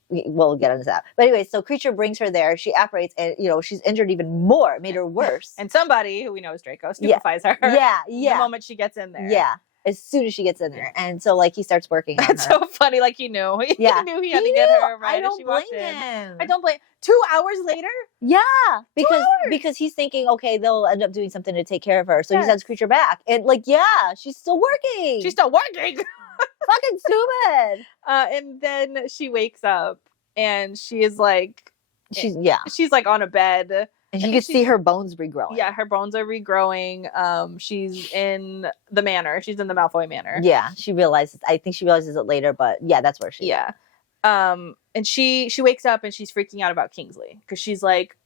We'll get into that. But anyway, so creature brings her there. She apparates, and she's injured even more. It made her worse. And somebody who we know is Draco stupefies her. Yeah. The moment she gets in there. Yeah. As soon as she gets in there. And so, like, he starts working on her. It's so funny. Like, he knew. He knew he had to get her right as she walked in. I don't blame him. 2 hours later? Yeah. Because he's thinking, okay, they'll end up doing something to take care of her. So he sends creature back. And, like, she's still working. Fucking stupid. And then she wakes up, and she is, like... She's like, on a bed. And you can see her bones regrowing. Yeah, her bones are regrowing. She's in the manor. She's in the Malfoy manor. Yeah, I think she realizes it later, but yeah, that's where she is. Yeah. And she wakes up and she's freaking out about Kingsley. Because she's like,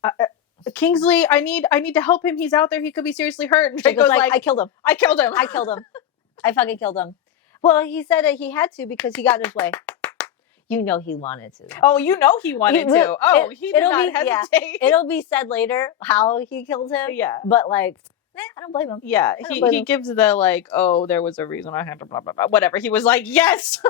Kingsley, I need to help him. He's out there. He could be seriously hurt. And Draco's like, I killed him. I killed him. I fucking killed him. Well, he said that he had to because he got in his way. He wanted to. Oh, he wanted to. Oh, he did not hesitate. Yeah. It'll be said later how he killed him. Yeah. But like, I don't blame him. Yeah, he gives the like, oh, there was a reason I had to blah blah blah, whatever. He was like, yes,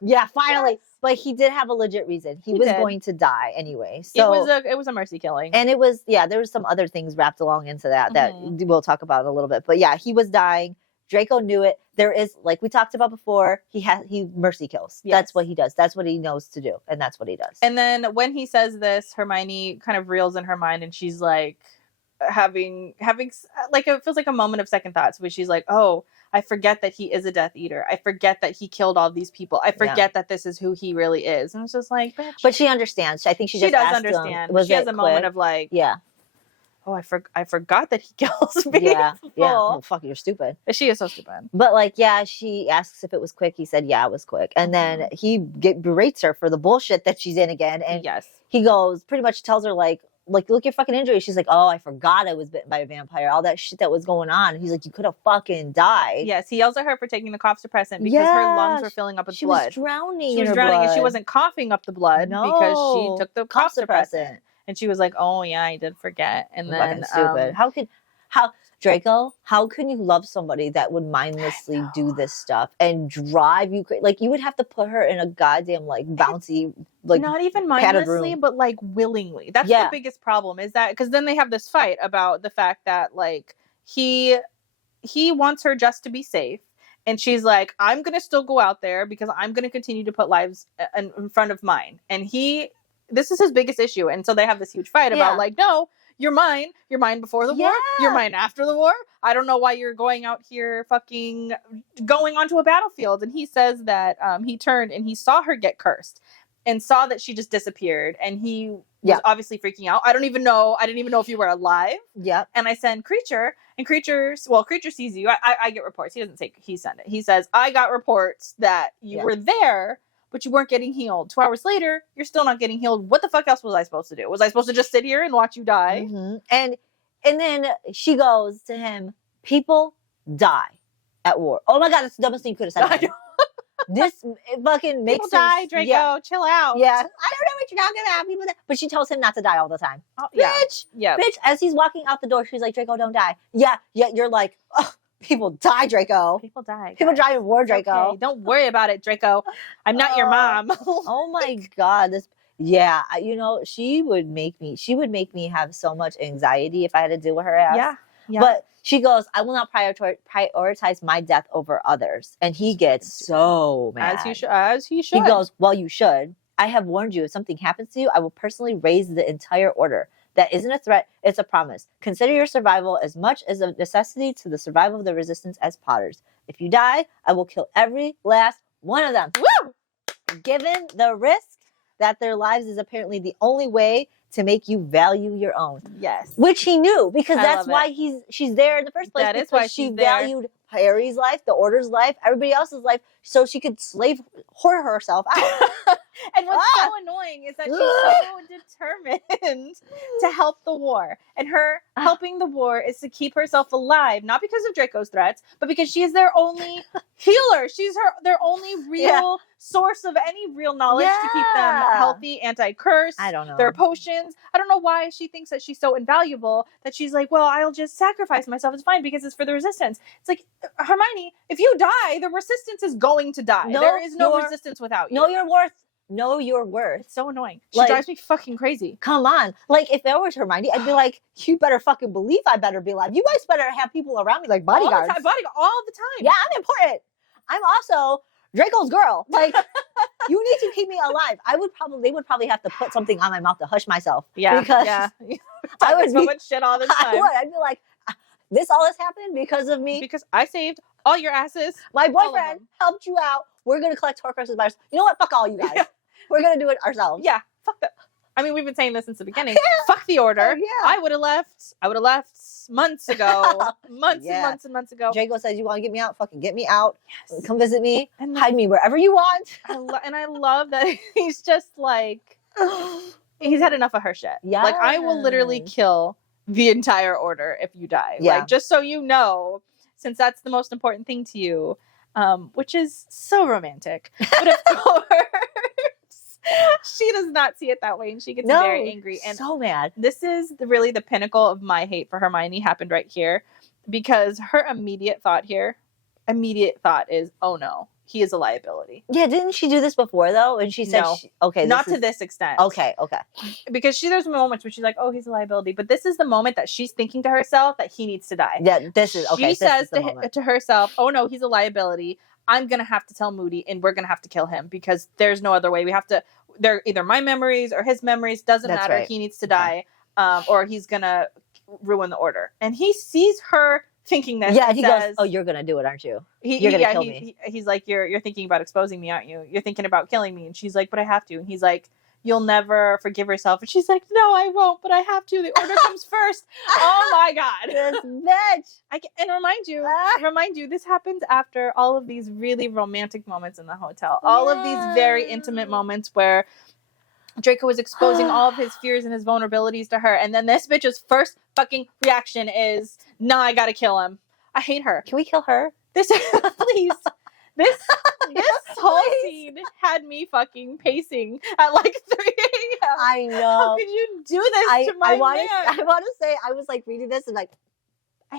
Yeah, finally. Yes. But he did have a legit reason. He was going to die anyway. So it was a mercy killing, and it was there was some other things wrapped along into that we'll talk about in a little bit. But yeah, he was dying. Draco knew it. There is, like we talked about before, he mercy kills. Yes. That's what he does. That's what he knows to do, and that's what he does. And then when he says this, Hermione kind of reels in her mind, and she's like having like it feels like a moment of second thoughts, where she's like, oh, I forget that he is a Death Eater. I forget that he killed all these people. I forget that this is who he really is. And it's just like, bitch. But she understands. I think she just does understand. She has a moment of like, oh, I forgot that he kills people. Yeah. Well, fuck, you're stupid. She is so stupid. But like, she asks if it was quick. He said, yeah, it was quick. And then he berates her for the bullshit that she's in again. And he goes, pretty much tells her like, look at your fucking injury. She's like, oh, I forgot I was bitten by a vampire. All that shit that was going on. He's like, you could have fucking died. Yes, he yells at her for taking the cough suppressant because her lungs were filling up with blood. She was drowning. She was drowning, and she wasn't coughing up the blood because she took the cough suppressant. And she was like, oh yeah, I did forget. And then stupid. Draco, how can you love somebody that would mindlessly do this stuff and drive you crazy? Like, you would have to put her in a goddamn like bouncy, like, not even mindlessly, but like willingly. That's the biggest problem, is that because then they have this fight about the fact that like he wants her just to be safe. And she's like, I'm going to still go out there because I'm going to continue to put lives in front of mine. And this is his biggest issue. And so they have this huge fight about like, no, you're mine. You're mine before the war. You're mine after the war. I don't know why you're going out here going onto a battlefield. And he says that he turned and he saw her get cursed and saw that she just disappeared. And he was obviously freaking out. I didn't even know if you were alive. Yeah. And I send Creature, and Creature sees you. I get reports. He doesn't say he sent it. He says, I got reports that you were there, but you weren't getting healed. 2 hours later, you're still not getting healed. What the fuck else was I supposed to do? Was I supposed to just sit here and watch you die? Mm-hmm. And then she goes to him, people die at war. Oh my God, that's the dumbest thing you could have said. This fucking makes people die, Draco. Yeah. Chill out. Yeah. I don't know what you're talking about. People die. But she tells him not to die all the time. Oh, bitch. Yeah. Bitch, as he's walking out the door, she's like, Draco, don't die. Yeah. You're like, oh, people die, Draco. People die. Guys. People die in war, Draco. Okay. Don't worry about it, Draco. I'm not your mom. Oh my God. She would make me have so much anxiety if I had to deal with her ass. Yeah. But she goes, I will not prioritize my death over others. And he gets so mad. As he should. He goes, well, you should. I have warned you. If something happens to you, I will personally raise the entire order. That isn't a threat. It's a promise. Consider your survival as much as a necessity to the survival of the resistance as Potters. If you die, I will kill every last one of them. Woo! Given the risk that their lives is apparently the only way to make you value your own. Yes. Which he knew, because that's why she's there in the first place. That is why she valued Harry's life, the Order's life, everybody else's life, so she could slave whore herself out. And what's so annoying is that she's so determined to help the war. And her helping the war is to keep herself alive, not because of Draco's threats, but because she is their only healer. She's their only real source of any real knowledge to keep them healthy, anti-curse. I don't know. Their potions. I don't know why she thinks that she's so invaluable that she's like, well, I'll just sacrifice myself. It's fine because it's for the resistance. It's like, Hermione, if you die, the resistance is going to die. There is no resistance without you. Know your worth. Know your worth. It's so annoying. She drives me fucking crazy. Come on. Like, if I was Hermione, I'd be like, you better fucking believe I better be alive. You guys better have people around me like bodyguards. All the time. Yeah, I'm important. I'm also Draco's girl. Like, you need to keep me alive. They would probably have to put something on my mouth to hush myself. Yeah. Because I would so much shit all the time. I'd be like, this all has happened because of me. Because I saved all your asses. My boyfriend helped you out. We're going to collect Horcruxes by ourselves. You know what? Fuck all you guys. Yeah. We're going to do it ourselves. Yeah. Fuck that. I mean, we've been saying this since the beginning. Fuck the Order. I would have left months ago. Months and months ago. Draco says, you want to get me out? Fucking get me out. Yes. Come visit me. And hide me wherever you want. And I love that he's just like, he's had enough of her shit. Yeah. Like, I will literally kill the entire Order if you die. Yeah. Like, just so you know, since that's the most important thing to you, which is so romantic. But of course, She does not see it that way, and she gets very angry and so mad. This is really the pinnacle of my hate for Hermione happened right here, because her immediate thought is, oh no, he is a liability. Yeah, didn't she do this before though? And she said, No. okay, not to this extent. Okay. Because there's moments where she's like, oh, he's a liability, but this is the moment that she's thinking to herself that he needs to die. Yeah, this is okay. She says to herself, oh no, he's a liability. I'm gonna have to tell Moody, and we're gonna have to kill him because there's no other way. We have to. They're either my memories or his memories. Doesn't matter. Right. He needs to die, or he's gonna ruin the order. And he sees her thinking this. Yeah, and he goes, "Oh, you're gonna do it, aren't you? You're gonna kill me." He's like, "You're thinking about exposing me, aren't you? You're thinking about killing me." And she's like, "But I have to." And he's like, "You'll never forgive yourself." And she's like, "No, I won't, but I have to. The order comes first." Oh my god, this bitch! And remind you, this happens after all of these really romantic moments in the hotel, all of these very intimate moments where Draco was exposing all of his fears and his vulnerabilities to her, and then this bitch's first fucking reaction is, "No, I gotta kill him." I hate her. Can we kill her? This, please. This whole scene had me fucking pacing at like 3 a.m. I know. How could you do this to my man? I want to say, I was like reading this and like,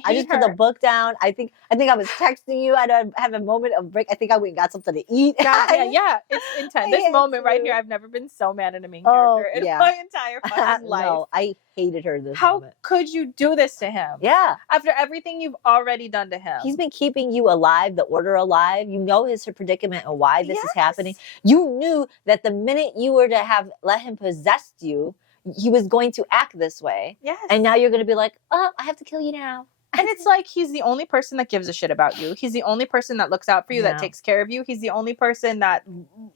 I just put the book down. I think I was texting you. I had have a moment of break. I think I went and got something to eat. God, yeah, it's intense. This moment right here, I've never been so mad at a main character in my entire fucking life. No, I hated her this How moment. could you do this to him? Yeah. After everything you've already done to him. He's been keeping you alive, the order alive. You know his predicament and why this is happening. You knew that the minute you were to have let him possess you, he was going to act this way. Yes. And now you're going to be like, oh, I have to kill you now. And it's like, he's the only person that gives a shit about you. He's the only person that looks out for you, that takes care of you. He's the only person that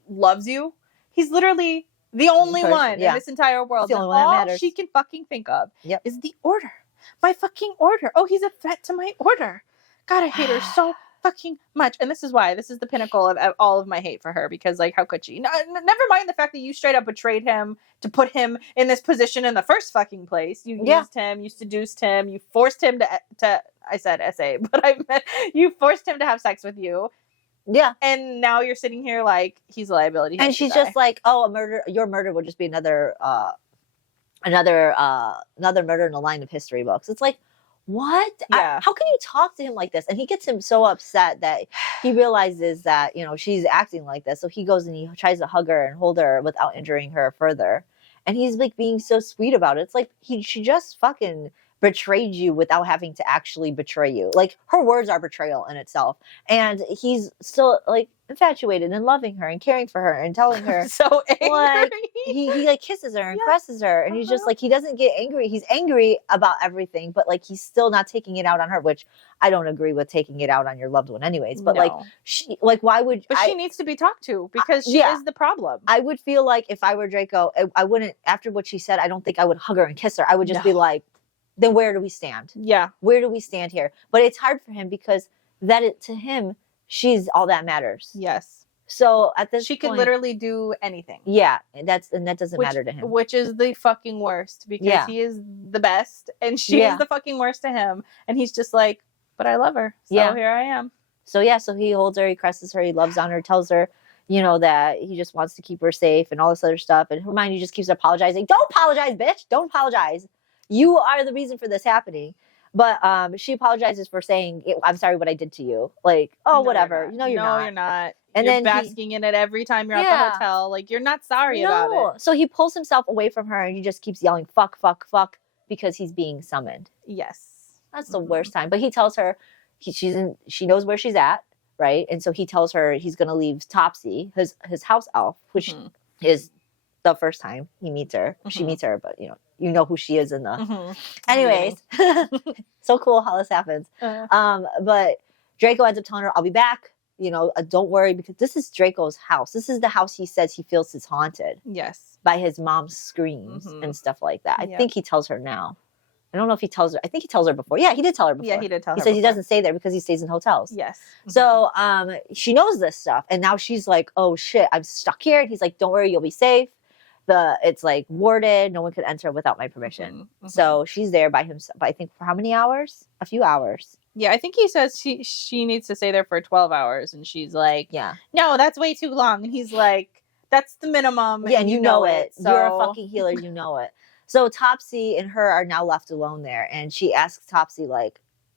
loves you. He's literally the only one in this entire world. The only one that matters. All she can fucking think of is the order. My fucking order. Oh, he's a threat to my order. God, I hate her so fucking much. And this is why. This is the pinnacle of all of my hate for her, because like, how could she? No, never mind the fact that you straight up betrayed him to put him in this position in the first fucking place. You used him, you seduced him, you forced him to I said SA, but I meant you forced him to have sex with you. Yeah. And now you're sitting here like, he's a liability. And she's just like, oh, your murder would just be another murder in the line of history books. It's like, what? Yeah. How can you talk to him like this? And he gets him so upset that he realizes that, she's acting like this. So he goes and he tries to hug her and hold her without injuring her further. And he's like being so sweet about it. It's like she just fucking betrayed you without having to actually betray you. Like, her words are betrayal in itself. And he's still like infatuated and loving her and caring for her and telling her so angry. Like, he like kisses her and caresses her, and he's just like, he doesn't get angry. He's angry about everything, but like he's still not taking it out on her, which I don't agree with taking it out on your loved one anyways. But like she, like, why would she needs to be talked to, because she is the problem. I would feel like if I were Draco, I wouldn't, after what she said, I don't think I would hug her and kiss her. I would just be like, then where do we stand? Yeah. Where do we stand here? But it's hard for him because to him, she's all that matters. Yes. So at this she point, could literally do anything. Yeah. And that doesn't matter to him. Which is the fucking worst, because he is the best and she is the fucking worst to him. And he's just like, but I love her. So here I am. So so he holds her, he caresses her, he loves on her, tells her, that he just wants to keep her safe and all this other stuff. And Hermione just keeps apologizing. Don't apologize, bitch. Don't apologize. You are the reason for this happening. But she apologizes for saying, I'm sorry what I did to you. Like, oh, whatever. You're not. You're not. And you're then basking in it every time you're at the hotel. Like, you're not sorry about it. So he pulls himself away from her and he just keeps yelling, fuck, fuck, fuck, because he's being summoned. Yes. That's the worst time. But he tells her, she knows where she's at, right? And so he tells her he's going to leave Topsy, his house elf, which is the first time he meets her. She meets her, but you know who she is in the anyways. So cool how this happens. But Draco ends up telling her, I'll be back, don't worry, because this is Draco's house. This is the house he says he feels is haunted. Yes. By his mom's screams and stuff like that. I think he tells her now. I don't know if he tells her. I think he tells her before. Yeah, he did tell her before. Yeah, he did tell her. He says he doesn't stay there because he stays in hotels. Yes. So she knows this stuff, and now she's like, "Oh shit, I'm stuck here." And he's like, "Don't worry, you'll be safe. It's like warded. No one could enter without my permission." So she's there by himself. I think for how many hours? A few hours. Yeah, I think he says she needs to stay there for 12 hours, and she's like, "Yeah, no, that's way too long." And he's like, That's the minimum. Yeah, and you know it. So. You're a fucking healer. You know it. So Topsy and her are now left alone there, and she asks Topsy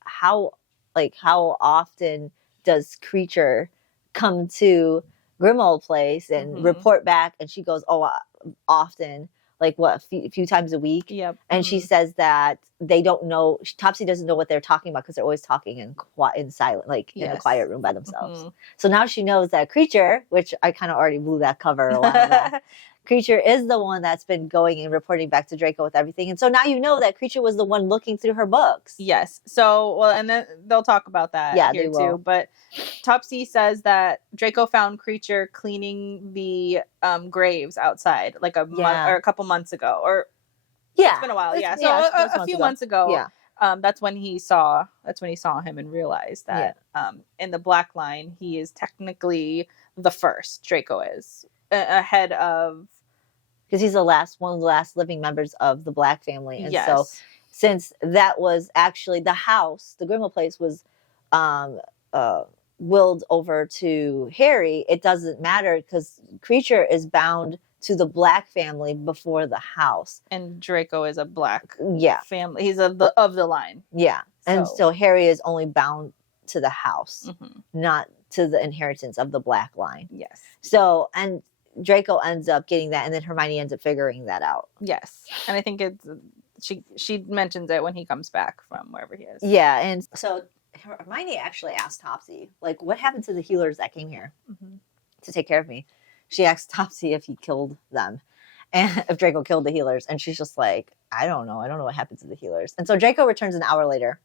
how often does Creature come to Grimmauld Place and report back? And she goes, oh, often, like what, a few times a week. Yep. And she says that they don't know. Topsy doesn't know what they're talking about because they're always talking in silent, like in a quiet room by themselves. So now she knows that Creature, which I kind of already blew that cover a while back. Creature is the one that's been going and reporting back to Draco with everything. And so now you know that Creature was the one looking through her books. Yes. So, well, and then they'll talk about that here too. But Topsy says that Draco found Creature cleaning the graves outside like a month or a couple months ago. Or it's been a while. So a few months ago. Yeah. That's when he saw him and realized that in the Black Line, he is technically the first. Draco is ahead of, because he's one of the last living members of the Black family. And so since that was actually the house, the Grimmauld Place was willed over to Harry, it doesn't matter because Creature is bound to the Black family before the house. And Draco is a Black family. He's of the line. Yeah. And so Harry is only bound to the house, not to the inheritance of the Black line. Yes. So, and Draco ends up getting that, and then Hermione ends up figuring that out. Yes. And I think she mentions it when he comes back from wherever he is. Yeah, and so Hermione actually asked Topsy, like, what happened to the healers that came here to take care of me? She asked Topsy if he killed them, and if Draco killed the healers, and she's just like, I don't know what happened to the healers. And so Draco returns an hour later,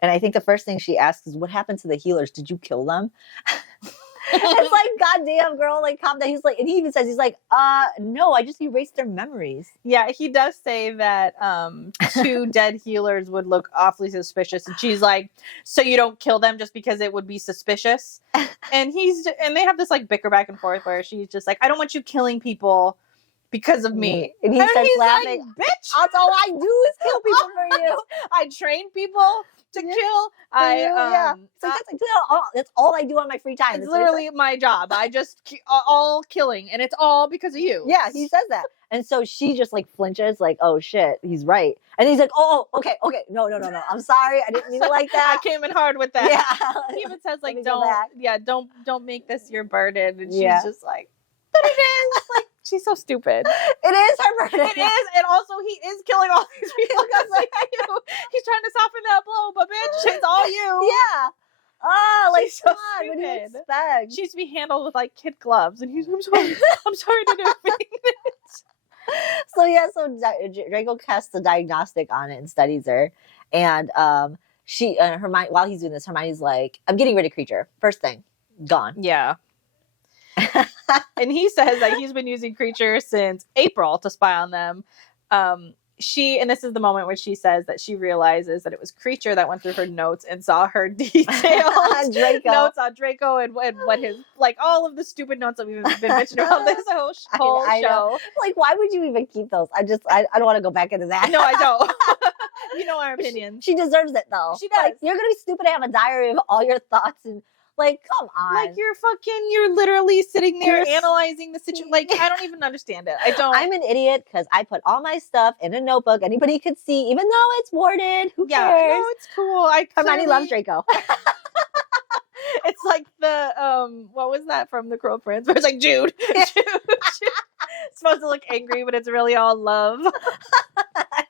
and I think the first thing she asks is, what happened to the healers? Did you kill them? It's like, goddamn, girl, like, calm down. He's like, and he even says, he's like, no, I just erased their memories. Yeah, he does say that 2 dead healers would look awfully suspicious, and she's like, so you don't kill them just because it would be suspicious? And they have this like bicker back and forth where she's just like, I don't want you killing people because of me. And he starts laughing. Like, bitch, that's all I do is kill people for you. I train people to kill. So that's all I do on my free time. It's literally my job. I just all killing, and it's all because of you. Yeah, he says that, and so she just like flinches, like, oh shit, he's right, and he's like, oh, okay, no, I'm sorry, I didn't mean it like that. I came in hard with that. Yeah, he even says like, don't make this your burden, and she's just like, but it is like. She's so stupid. It is her burden. It is, and also he is killing all these people because like you. He's trying to soften that blow, but bitch, it's all you. Yeah. Oh, like she's so what do you stupid. expect? She used to be handled with like kid gloves, and he's, I'm sorry to do it. So Draco casts a diagnostic on it and studies her, and Hermione, while he's doing this, Hermione's like, I'm getting rid of Creature. First thing, gone. Yeah. And he says that he's been using Creature since April to spy on them. And this is the moment where she says that she realizes that it was Creature that went through her notes and saw her detailed notes on Draco and what his, like, all of the stupid notes that we've been mentioning about this whole show. Know. Like, why would you even keep those? I don't want to go back into that. No, I don't. You know our opinions. She deserves it, though. She does. Like, you're going to be stupid to have a diary of all your thoughts and, like, come on. Like, you're literally sitting there analyzing the situation. Like, I don't even understand it. I'm an idiot because I put all my stuff in a notebook. Anybody could see, even though it's worded. Who cares? No, it's cool. Hermione loves Draco. It's like the, what was that from The Cruel Prince? Where it's like, Jude. It's supposed to look angry, but it's really all love.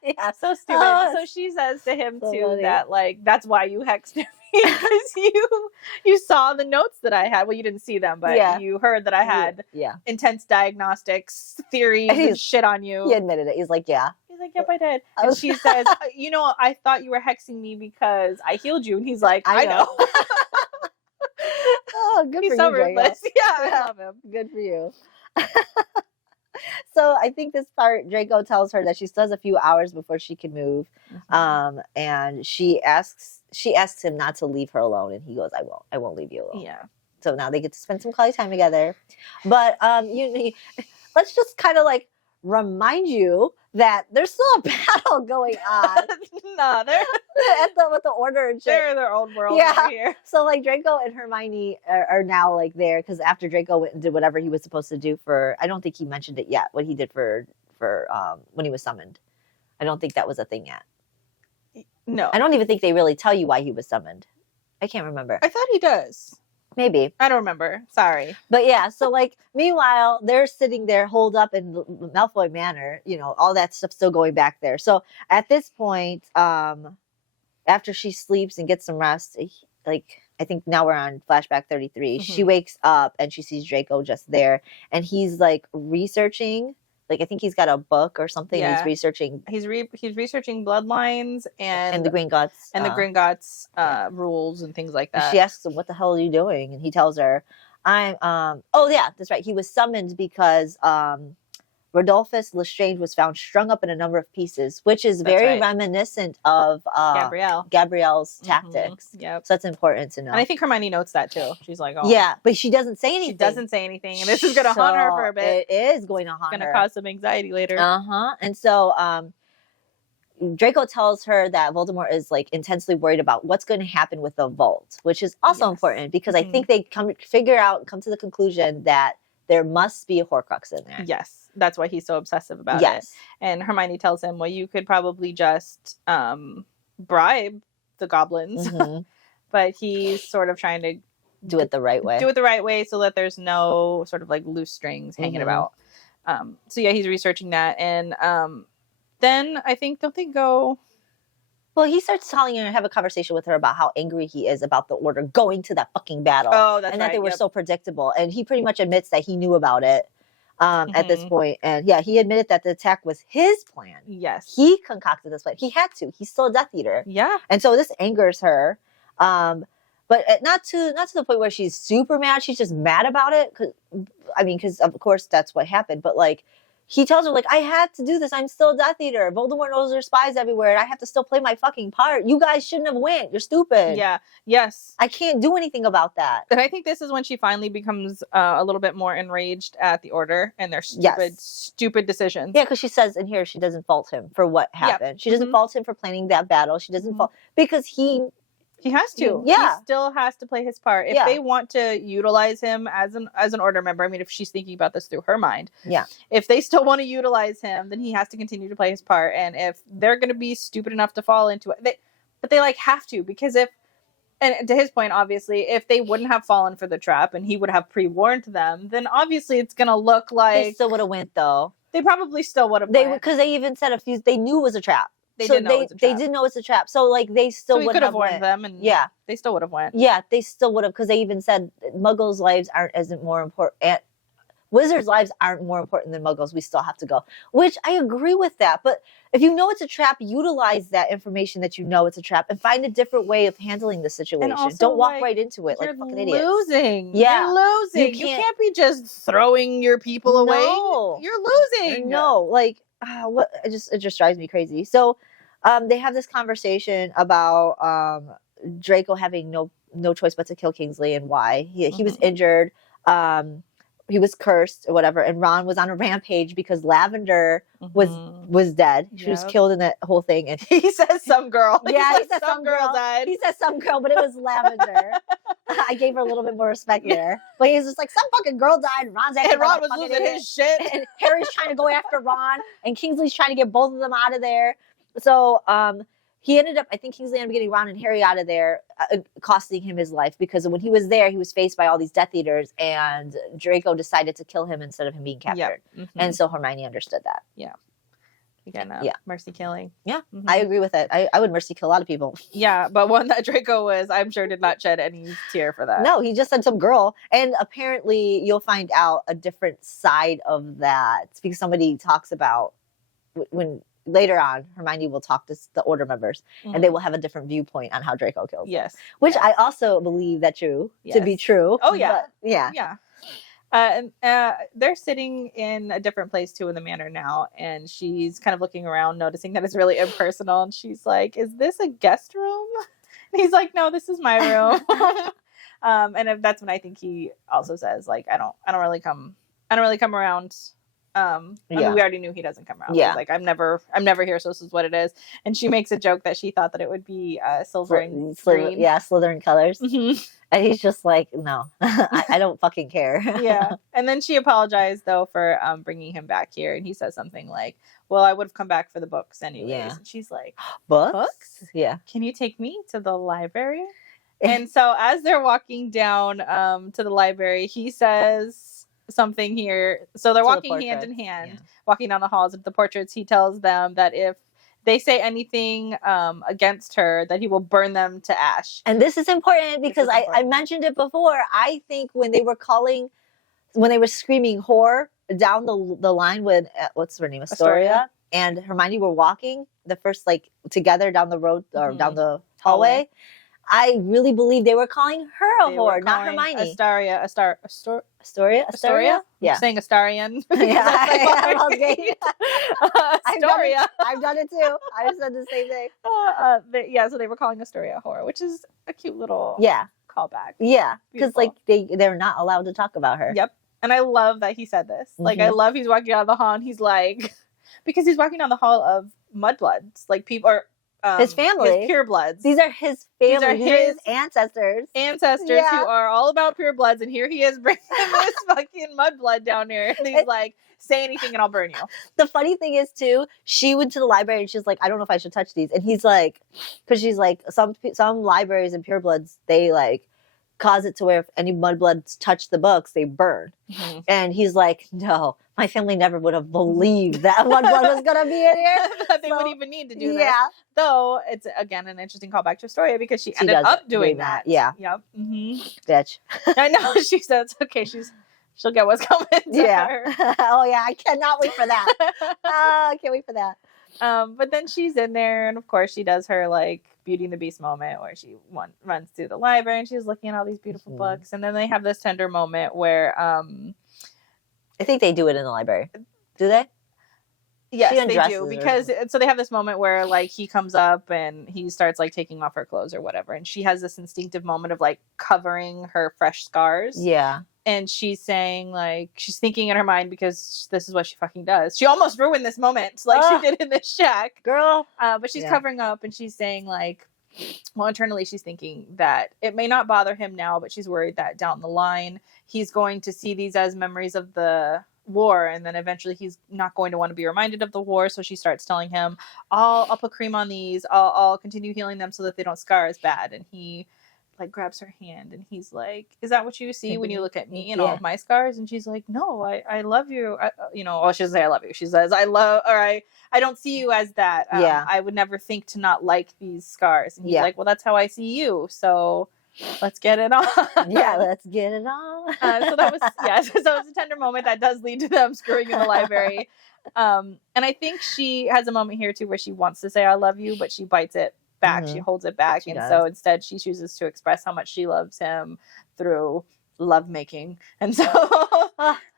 Yeah. So stupid. So she says to him, too, funny. That, like, that's why you hexed me. Because you saw the notes that I had. Well, you didn't see them, but you heard that I had intense diagnostics, theories, and shit on you. He admitted it. He's like, yeah. He's like, yep, I did. And she says, I thought you were hexing me because I healed you. And he's like, I know. Oh, good he's for so you, ruthless. Yeah, I love him. Good for you. So I think this part, Draco tells her that she still has a few hours before she can move. Mm-hmm. And she asks him not to leave her alone. And he goes, I won't leave you alone. Yeah. So now they get to spend some quality time together. But let's just kind of like remind you that there's still a battle going on. No, with the order and shit. They're in their own world over here. So like Draco and Hermione are now like there because after Draco went and did whatever he was supposed to do for, I don't think he mentioned it yet, what he did for when he was summoned. I don't think that was a thing yet. No. I don't even think they really tell you why he was summoned. I can't remember. I thought he does. Maybe. I don't remember. Sorry. But yeah, so like meanwhile, they're sitting there holed up in Malfoy Manor, you know, all that stuff still going back there. So at this point, after she sleeps and gets some rest, like I think now we're on flashback 33, she wakes up and she sees Draco just there and he's like researching. Like I think he's got a book or something. Yeah. He's researching. He's researching bloodlines and the Gringotts and the Gringotts rules and things like that. She asks him, "What the hell are you doing?" And he tells her, "I'm oh yeah, that's right. He was summoned because Rodolphus Lestrange was found strung up in a number of pieces, which is very reminiscent of Gabrielle's tactics. Yep. So that's important to know. And I think Hermione notes that too. She's like, oh. Yeah, but she doesn't say anything. She doesn't say anything. And this is going to haunt her for a bit. It is going to haunt her. It's going to cause some anxiety later. Uh-huh. And so Draco tells her that Voldemort is like intensely worried about what's going to happen with the vault, which is also important because I think they come to the conclusion that there must be a Horcrux in there. Yes. That's why he's so obsessive about it. And Hermione tells him, well, you could probably just bribe the goblins. But he's sort of trying to do it the right way. Do it the right way so that there's no sort of like loose strings hanging about. So yeah, he's researching that. And then I think, don't they go... Well, he starts telling her, have a conversation with her about how angry he is about the Order going to that fucking battle. Oh, that's and that they were so predictable. And he pretty much admits that he knew about it at this point. And yeah, he admitted that the attack was his plan. Yes. He concocted this plan. He had to. He's still a Death Eater. Yeah. And so this angers her. But not to the point where she's super mad. She's just mad about it. Because of course that's what happened. But like, he tells her, like, I had to do this. I'm still a Death Eater. Voldemort knows there's spies everywhere, and I have to still play my fucking part. You guys shouldn't have went. You're stupid. Yeah. Yes. I can't do anything about that. And I think this is when she finally becomes a little bit more enraged at the Order and their stupid decisions. Yeah, because she says in here she doesn't fault him for what happened. She doesn't fault him for planning that battle. She doesn't fault... Because he has to. Yeah. He still has to play his part. If they want to utilize him as an Order member, I mean, if she's thinking about this through her mind. Yeah. If they still want to utilize him, then he has to continue to play his part. And if they're going to be stupid enough to fall into it, but they like have to, because and to his point, obviously, if they wouldn't have fallen for the trap and he would have pre-warned them, then obviously it's going to look like... They still would have went, though. They probably still would have went. Because they even said they knew it was a trap. They did know it's a trap. So like they still would have warned them, and they still would have went. Yeah, they still would have, because they even said Muggles' lives aren't more important. Wizards' lives aren't more important than Muggles. We still have to go, which I agree with that. But if you know it's a trap, utilize that information that you know it's a trap and find a different way of handling the situation. Don't walk right into it like fucking idiots. Losing. Yeah, you're losing. You can't be just throwing your people away. You're losing. No, like. It just drives me crazy. So they have this conversation about Draco having no choice but to kill Kingsley and why. He was injured. He was cursed or whatever. And Ron was on a rampage because Lavender was dead. She was killed in that whole thing. And he says some girl. Yeah, he said some girl died. He said some girl, but it was Lavender. I gave her a little bit more respect there. But he's just like, some fucking girl died. And Ron was losing his shit. And Harry's trying to go after Ron. And Kingsley's trying to get both of them out of there. So he ended up, I think Kingsley ended up getting Ron and Harry out of there, costing him his life. Because when he was there, he was faced by all these Death Eaters. And Draco decided to kill him instead of him being captured. Yep. And so Hermione understood that. Yeah. Again, mercy killing. Yeah, I agree with it. I would mercy kill a lot of people. Yeah, but one that Draco I'm sure did not shed any tear for that. No, he just said some girl. And apparently you'll find out a different side of that because somebody talks about when later on Hermione will talk to the Order members and they will have a different viewpoint on how Draco killed them. Yes. Which I also believe that to be true. Oh, yeah. Yeah. And they're sitting in a different place too in the manor now, and she's kind of looking around, noticing that it's really impersonal, and she's like, "Is this a guest room?" And he's like, "No, this is my room." And that's when I think he also says, like, "I don't really come around I mean, we already knew he doesn't come around. Yeah. He's like, I'm never here, so this is what it is. And she makes a joke that she thought that it would be silver and green. Yeah, Slytherin colors. Mm-hmm. And he's just like, no, I don't fucking care. Yeah. And then she apologized, though, for bringing him back here. And he says something like, well, I would have come back for the books anyways. Yeah. And she's like, Books? Yeah. Can you take me to the library? And so as they're walking down to the library, he says something here. So they're walking hand in hand, walking down the halls of the portraits. He tells them that if they say anything against her, that he will burn them to ash. And this is important because I mentioned it before. I think when they were screaming whore down the line with, what's her name? Astoria and Hermione were walking the first, like, together down the road or down the hallway. I really believe they were calling her a whore, not Hermione. Astoria? Yeah. I'm saying Astarian. Astoria. I've done it too. I said the same thing. So they were calling Astoria a whore, which is a cute little callback. Yeah, because like they're not allowed to talk about her. Yep. And I love that he said this. Like, I love he's walking down the hall and he's like, because he's walking down the hall of mudbloods, like people are. His family, his purebloods. These are his family. These are his ancestors who are all about purebloods, and here he is bringing this fucking mudblood down here, and he's like, "Say anything, and I'll burn you." The funny thing is, too, she went to the library and she's like, "I don't know if I should touch these," and he's like, because she's like, some libraries and purebloods, they like cause it to where if any mudbloods touch the books, they burn, and he's like, "No, my family never would have believed that mudblood was gonna be in here. That they would even need to do that." Though it's again an interesting callback to Astoria because she ended up doing that. Yeah. Yep. Bitch. I know. She says, "Okay, she'll get what's coming to her." Oh yeah, I cannot wait for that. I can't wait for that. But then she's in there, and of course she does her like Beauty and the Beast moment where she runs through the library and she's looking at all these beautiful books, and then they have this tender moment where I think they do it in the library. Do they? Yes, they do, because so they have this moment where like he comes up and he starts like taking off her clothes or whatever, and she has this instinctive moment of like covering her fresh scars. Yeah. And she's saying, like, she's thinking in her mind, because this is what she fucking does. She almost ruined this moment, like she did in this shack. Girl. But she's covering up, and she's saying, like, well, internally she's thinking that it may not bother him now, but she's worried that down the line, he's going to see these as memories of the war, and then eventually he's not going to want to be reminded of the war. So she starts telling him, I'll put cream on these. I'll continue healing them so that they don't scar as bad. And he like grabs her hand and he's like, is that what you see when you look at me and all of my scars? And she's like, no, I love you. She doesn't say I love you. She says, I don't see you as that. I would never think to not like these scars. And he's like, well, that's how I see you. So let's get it on. Let's get it on. So that was, so it was a tender moment that does lead to them screwing in the library. And I think she has a moment here too where she wants to say I love you, but she bites it back. She holds it back. So instead she chooses to express how much she loves him through love making. And so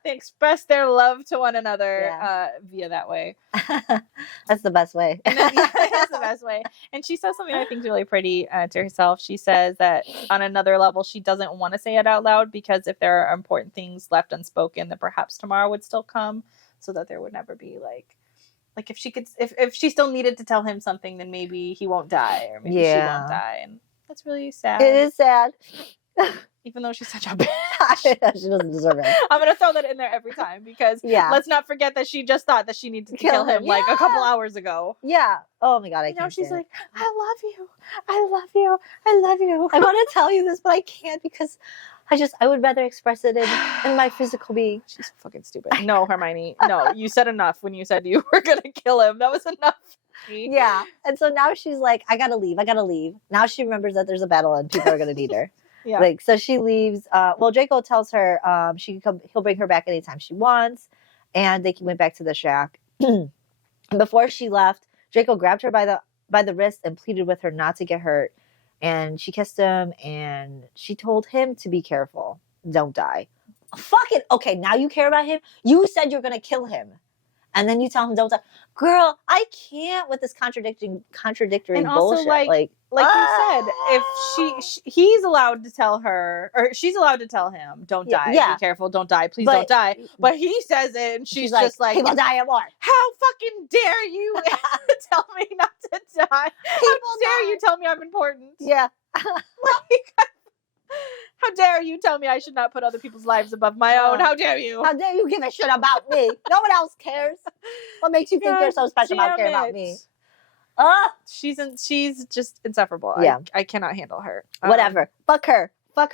they express their love to one another via that way. That's the best way. And then, that's the best way. And she says something I think is really pretty to herself. She says that on another level, she doesn't want to say it out loud because if there are important things left unspoken, then perhaps tomorrow would still come, so that there would never be like if she could, if she still needed to tell him something, then maybe he won't die, or maybe she won't die. And that's really sad. It is sad. Even though she's such a bitch. She doesn't deserve it. I'm going to throw that in there every time because let's not forget that she just thought that she needed to kill him like a couple hours ago. Yeah. Oh my God, I can't. She's like, I love you. I love you. I love you. I want to tell you this, but I can't because I would rather express it in my physical being. She's fucking stupid. No, Hermione. No, you said enough when you said you were going to kill him. That was enough. Yeah. And so now she's like, I got to leave. Now she remembers that there's a battle and people are going to need her. Yeah. Like, so she leaves. Draco tells her he'll bring her back anytime she wants. And they went back to the shack. And before she left, Draco grabbed her by the wrist and pleaded with her not to get hurt. And she kissed him and she told him to be careful. Don't die. Fuck it. Okay, now you care about him? You said you're going to kill him. And then you tell him don't die. Girl, I can't with this contradictory and also, bullshit. like you said, if he's allowed to tell her, or she's allowed to tell him, don't die, be careful, don't die, please don't die. But he says it, and she's just like, people die at war. How fucking dare you tell me not to die? How dare you tell me I'm important? Yeah. Like, how dare you tell me I should not put other people's lives above my own? How dare you? How dare you give a shit about me? No one else cares. What makes you think you're so special about caring about me? She's just insufferable. Yeah. I cannot handle her. Whatever. Fuck her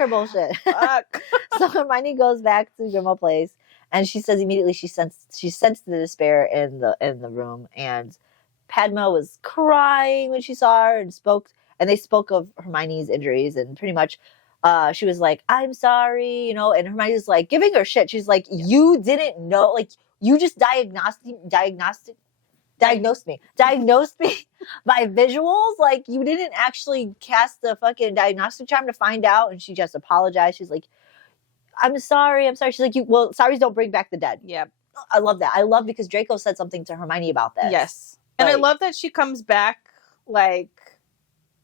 bullshit. Fuck. So Hermione goes back to Grimmauld Place, and she says immediately she sensed the despair in the room, and Padma was crying when she saw her and they spoke of Hermione's injuries, and pretty much she was like, I'm sorry, and Hermione's like giving her shit. She's like, you didn't know, like you just diagnosed me by visuals. Like you didn't actually cast the fucking diagnostic charm to find out. And she just apologized. She's like, I'm sorry. She's like, sorries don't bring back the dead. Yeah. I love that. I love because Draco said something to Hermione about this. Yes. And I love that she comes back, like,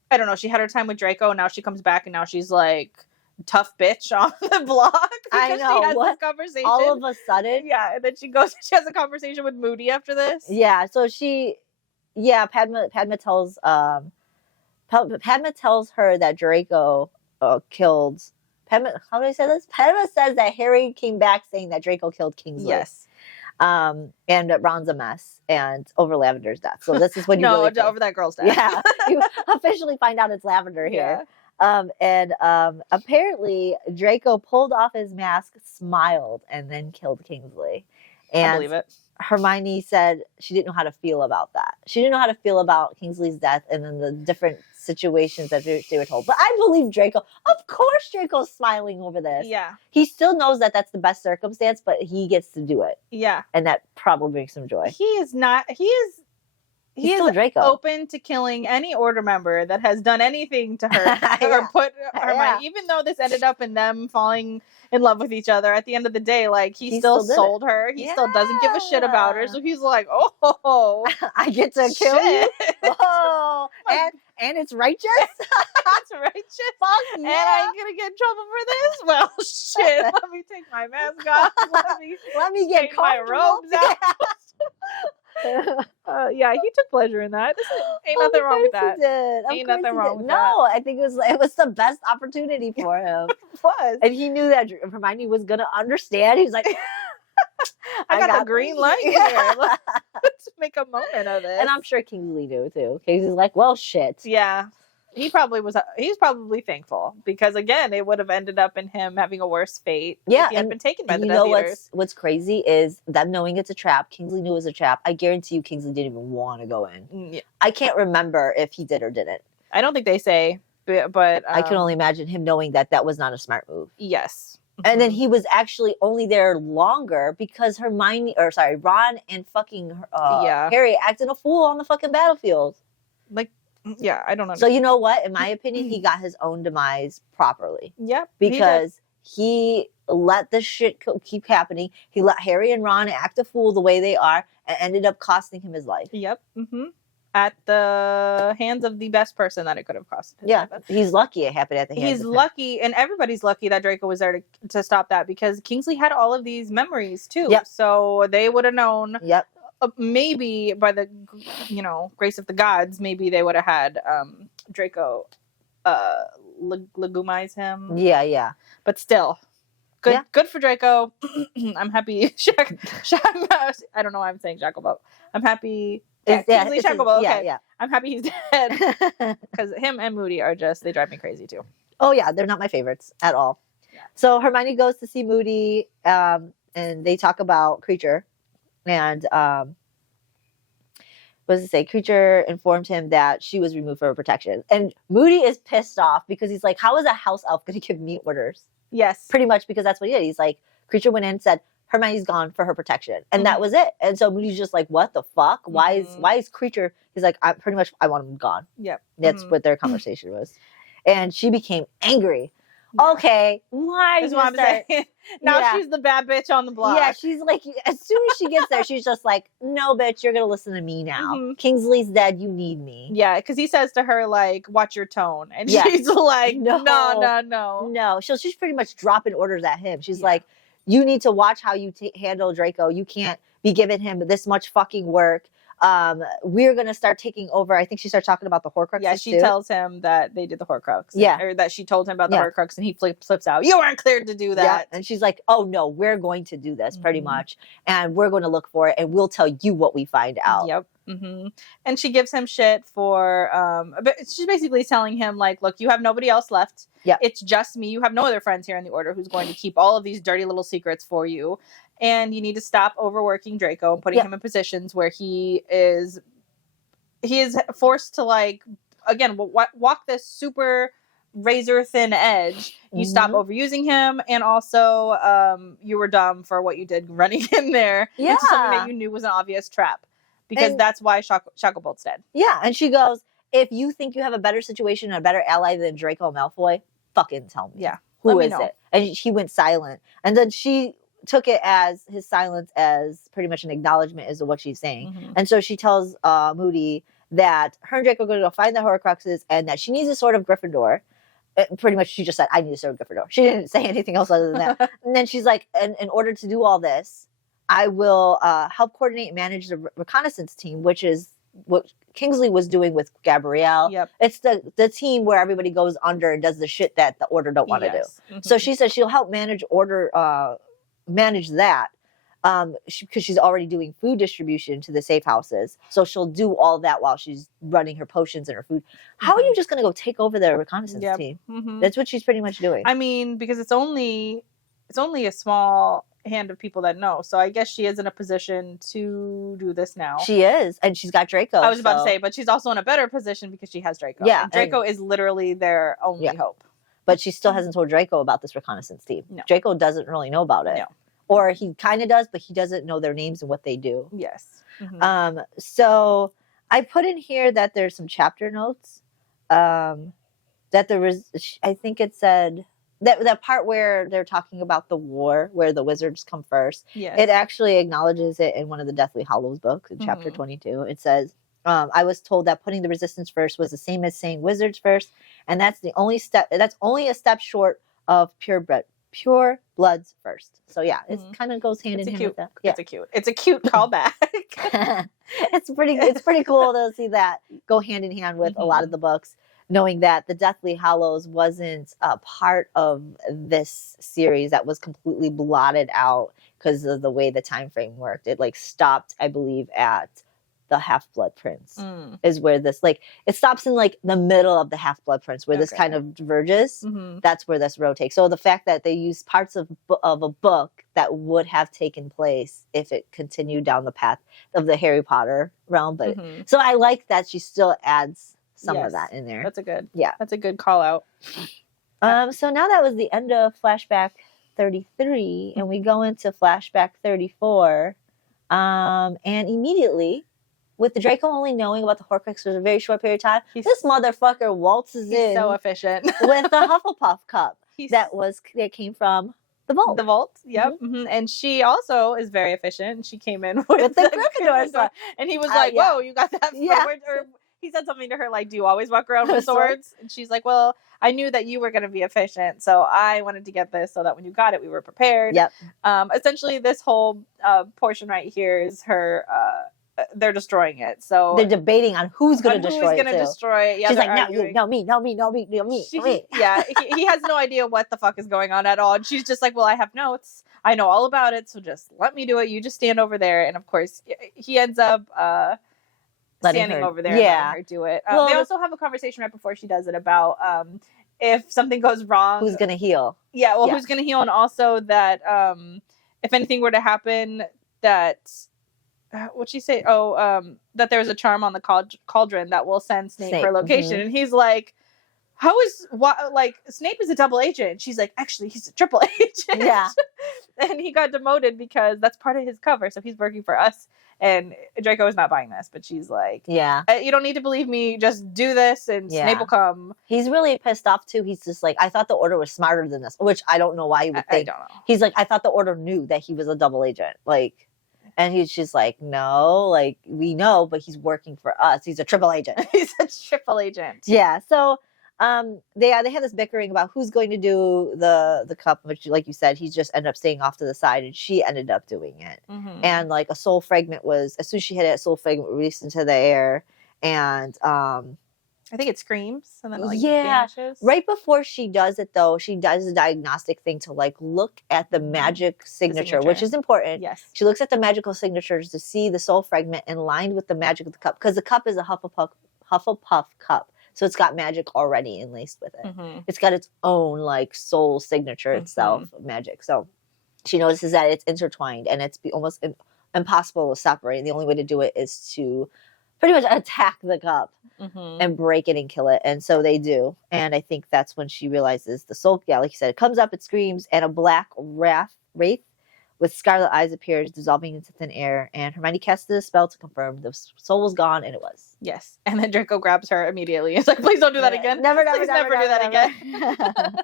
I don't know, she had her time with Draco, and now she comes back, and now she's like tough bitch on the block because she has this conversation. All of a sudden. Yeah, and then she has a conversation with Moody after this. Yeah, so Padma tells her that Draco killed Padma. How do I say this? Padma says that Harry came back saying that Draco killed Kingsley. Yes. And Ron's a mess and over Lavender's death. So this is when you over that girl's death. Yeah, you officially find out it's Lavender here. And apparently Draco pulled off his mask, smiled, and then killed Kingsley. And I believe it. Hermione said she didn't know how to feel about that. She didn't know how to feel about Kingsley's death and then the different situations that they were told. But I believe Draco. Of course Draco's smiling over this. Yeah. He still knows that that's the best circumstance, but he gets to do it. Yeah. And that probably brings him joy. He's still Draco. Open to killing any order member that has done anything to her or put Hermione, even though this ended up in them falling in love with each other. At the end of the day, like he still sold her. He still doesn't give a shit about her. So he's like, oh, I get to kill you. Oh, and it's righteous. It's righteous. Fuck yeah. And I'm gonna get in trouble for this. Well, shit. Let me take my mask off. Let me get my robes out. Yeah, he took pleasure in that. Ain't nothing wrong with that. Ain't nothing wrong with that. No, I think it was the best opportunity for him. It was. And he knew that Hermione was gonna understand. He was like, I got the green light here. Let's make a moment of it. And I'm sure Kingsley knew too. Kingsley's like, well, shit. Yeah. He's probably thankful because again, it would have ended up in him having a worse fate. Yeah, if he had been taken by the Death Eaters. What's crazy is them knowing it's a trap. Kingsley knew it was a trap. I guarantee you, Kingsley didn't even want to go in. Yeah. I can't remember if he did or didn't. I don't think they say, but I can only imagine him knowing that was not a smart move. Yes. And then he was actually only there longer because Ron and fucking Harry acted a fool on the fucking battlefield. Like. Yeah, I don't know. So you know what? In my opinion, he got his own demise properly. Yep. Because he let the shit keep happening. He let Harry and Ron act a fool the way they are and ended up costing him his life. Yep. Mm-hmm. At the hands of the best person that it could have cost him. Yeah. He's lucky it happened at the hands of him. He's lucky, and everybody's lucky that Draco was there to stop that because Kingsley had all of these memories too. Yep. So they would have known. Yep. Maybe by the grace of the gods, maybe they would have had Draco legumize him. Yeah. But still, good for Draco. I'm happy. I don't know why I'm saying Shacklebolt. I'm happy. Kingsley Shacklebolt. Okay. Yeah. I'm happy he's dead because him and Moody they drive me crazy too. Oh yeah, they're not my favorites at all. Yeah. So Hermione goes to see Moody, and they talk about Creature. And what does it say? Creature informed him that she was removed for her protection. And Moody is pissed off because he's like, how is a house elf going to give me orders? Yes. Pretty much because that's what he did. He's like, Creature went in and said, Hermione's gone for her protection. And that was it. And so Moody's just like, what the fuck? Why is Creature? He's like, I want him gone. Yep. That's what their conversation was. And she became angry. Okay, why? That's what I'm saying. Now she's the bad bitch on the block. Yeah, she's like, as soon as she gets there, she's just like, no, bitch, you're gonna listen to me now. Kingsley's dead. You need me. Yeah, because he says to her like, "Watch your tone," and she's like, "No." She's pretty much dropping orders at him. She's like, you need to watch how you handle Draco. You can't be giving him this much fucking work. We're gonna start taking over. I think she starts talking about the Horcruxes. Yeah, she tells him that they did the Horcrux. Or that she told him about the Horcrux, and he flips out. You weren't cleared to do that. Yeah. And she's like, "Oh no, we're going to do this pretty much, and we're going to look for it, and we'll tell you what we find out." Yep. And she gives him shit for. But she's basically telling him like, "Look, you have nobody else left. Yeah, it's just me. You have no other friends here in the Order who's going to keep all of these dirty little secrets for you." And you need to stop overworking Draco and putting him in positions where he is forced to like, again, walk this super razor thin edge. You stop overusing him, and also you were dumb for what you did running in there into something that you knew was an obvious trap, because that's why Shacklebolt's dead. Yeah, and she goes, if you think you have a better situation and a better ally than Draco Malfoy, fucking tell me. Yeah. Who is it? And he went silent. And then she took it as his silence as pretty much an acknowledgement as to what she's saying. And so she tells Moody that her and Draco are going to go find the Horcruxes and that she needs a sword of Gryffindor. Pretty much she just said, I need a sword of Gryffindor. She didn't say anything else other than that. And then she's like, in order to do all this, I will help coordinate and manage the reconnaissance team, which is what Kingsley was doing with Gabrielle. Yep. It's the team where everybody goes under and does the shit that the Order don't want to do. So she says she'll help manage that because she's already doing food distribution to the safe houses. So she'll do all that while she's running her potions and her food. How are you just going to go take over the reconnaissance team? That's what she's pretty much doing. I mean, because it's only a small hand of people that know. So I guess she is in a position to do this now. She is. And she's got Draco. I was about to say, but she's also in a better position because she has Draco. Yeah. And Draco is literally their only hope. But she still hasn't told Draco about this reconnaissance team. No. Draco doesn't really know about it. No. Or he kind of does, but he doesn't know their names and what they do. Yes. So I put in here that there's some chapter notes. That there was, I think it said, that part where they're talking about the war, where the wizards come first. Yes. It actually acknowledges it in one of the Deathly Hallows books in chapter 22. It says, I was told that putting the resistance first was the same as saying wizards first, and that's only a step short of pure bloods first. So yeah, it kind of goes hand in hand with that. Yeah. It's a cute callback. It's pretty cool to see that go hand in hand with a lot of the books, knowing that the Deathly Hallows wasn't a part of this series, that was completely blotted out because of the way the time frame worked. It like stopped, I believe, at the Half-Blood Prince is where this, like, it stops in like the middle of the Half-Blood Prince where this kind of diverges. That's where this road takes. So the fact that they use parts of a book that would have taken place if it continued down the path of the Harry Potter realm. But so I like that she still adds some of that in there. That's a good call out. So now that was the end of Flashback 33, and we go into Flashback 34. And immediately, with the Draco only knowing about the Horcrux for a very short period of time, this motherfucker waltzes in. So efficient. With the Hufflepuff cup that came from the vault. The vault, yep. And she also is very efficient. She came in with the Gryffindor stuff. And he was like, whoa, you got that? Yeah. Or he said something to her like, do you always walk around with swords? And she's like, well, I knew that you were going to be efficient, so I wanted to get this so that when you got it, we were prepared. Yep. Essentially, this whole portion right here is her... they're destroying it. So they're debating on who's going to destroy it. Who's going to destroy it? Yeah, she's like, no, me. Yeah, he has no idea what the fuck is going on at all. And she's just like, well, I have notes. I know all about it, so just let me do it. You just stand over there. And of course, he ends up standing over there and letting her do it. Well, they also have a conversation right before she does it about if something goes wrong, who's going to heal? Yeah, well, who's going to heal? And also that if anything were to happen, that... what'd she say? That there's a charm on the cauldron that will send Snape her location. And he's like, Snape is a double agent. And she's like, actually, he's a triple agent. Yeah. And he got demoted because that's part of his cover. So he's working for us And Draco is not buying this, but she's like, Yeah. You don't need to believe me. Just do this and Snape will come. He's really pissed off too. He's just like, I thought the Order was smarter than this, which I don't know why you would think. I don't know. He's like, I thought the Order knew that he was a double agent. Like, and he's just like, no, like, we know, but he's working for us. He's a triple agent. He's a triple agent. Yeah. So they had this bickering about who's going to do the cup, which, like you said, he just ended up staying off to the side, and she ended up doing it. And like a soul fragment was, as soon as she hit it, a soul fragment released into the air, and I think it screams and then it, like, vanishes. Right before she does it, though, she does a diagnostic thing to like look at the magic signature, which is important. Yes. She looks at the magical signatures to see the soul fragment in line with the magic of the cup, because the cup is a Hufflepuff cup. So it's got magic already enlaced with it. It's got its own like soul signature itself, magic. So she notices that it's intertwined and it's almost impossible to separate. And the only way to do it is to pretty much attack the cup and break it and kill it. And so they do. And I think that's when she realizes the soul, like you said, it comes up, it screams, and a black wraith with scarlet eyes appears, dissolving into thin air, and Hermione casted a spell to confirm the soul was gone, and it was. Yes. And then Draco grabs her immediately. It's like, please don't do that again. Never do that again.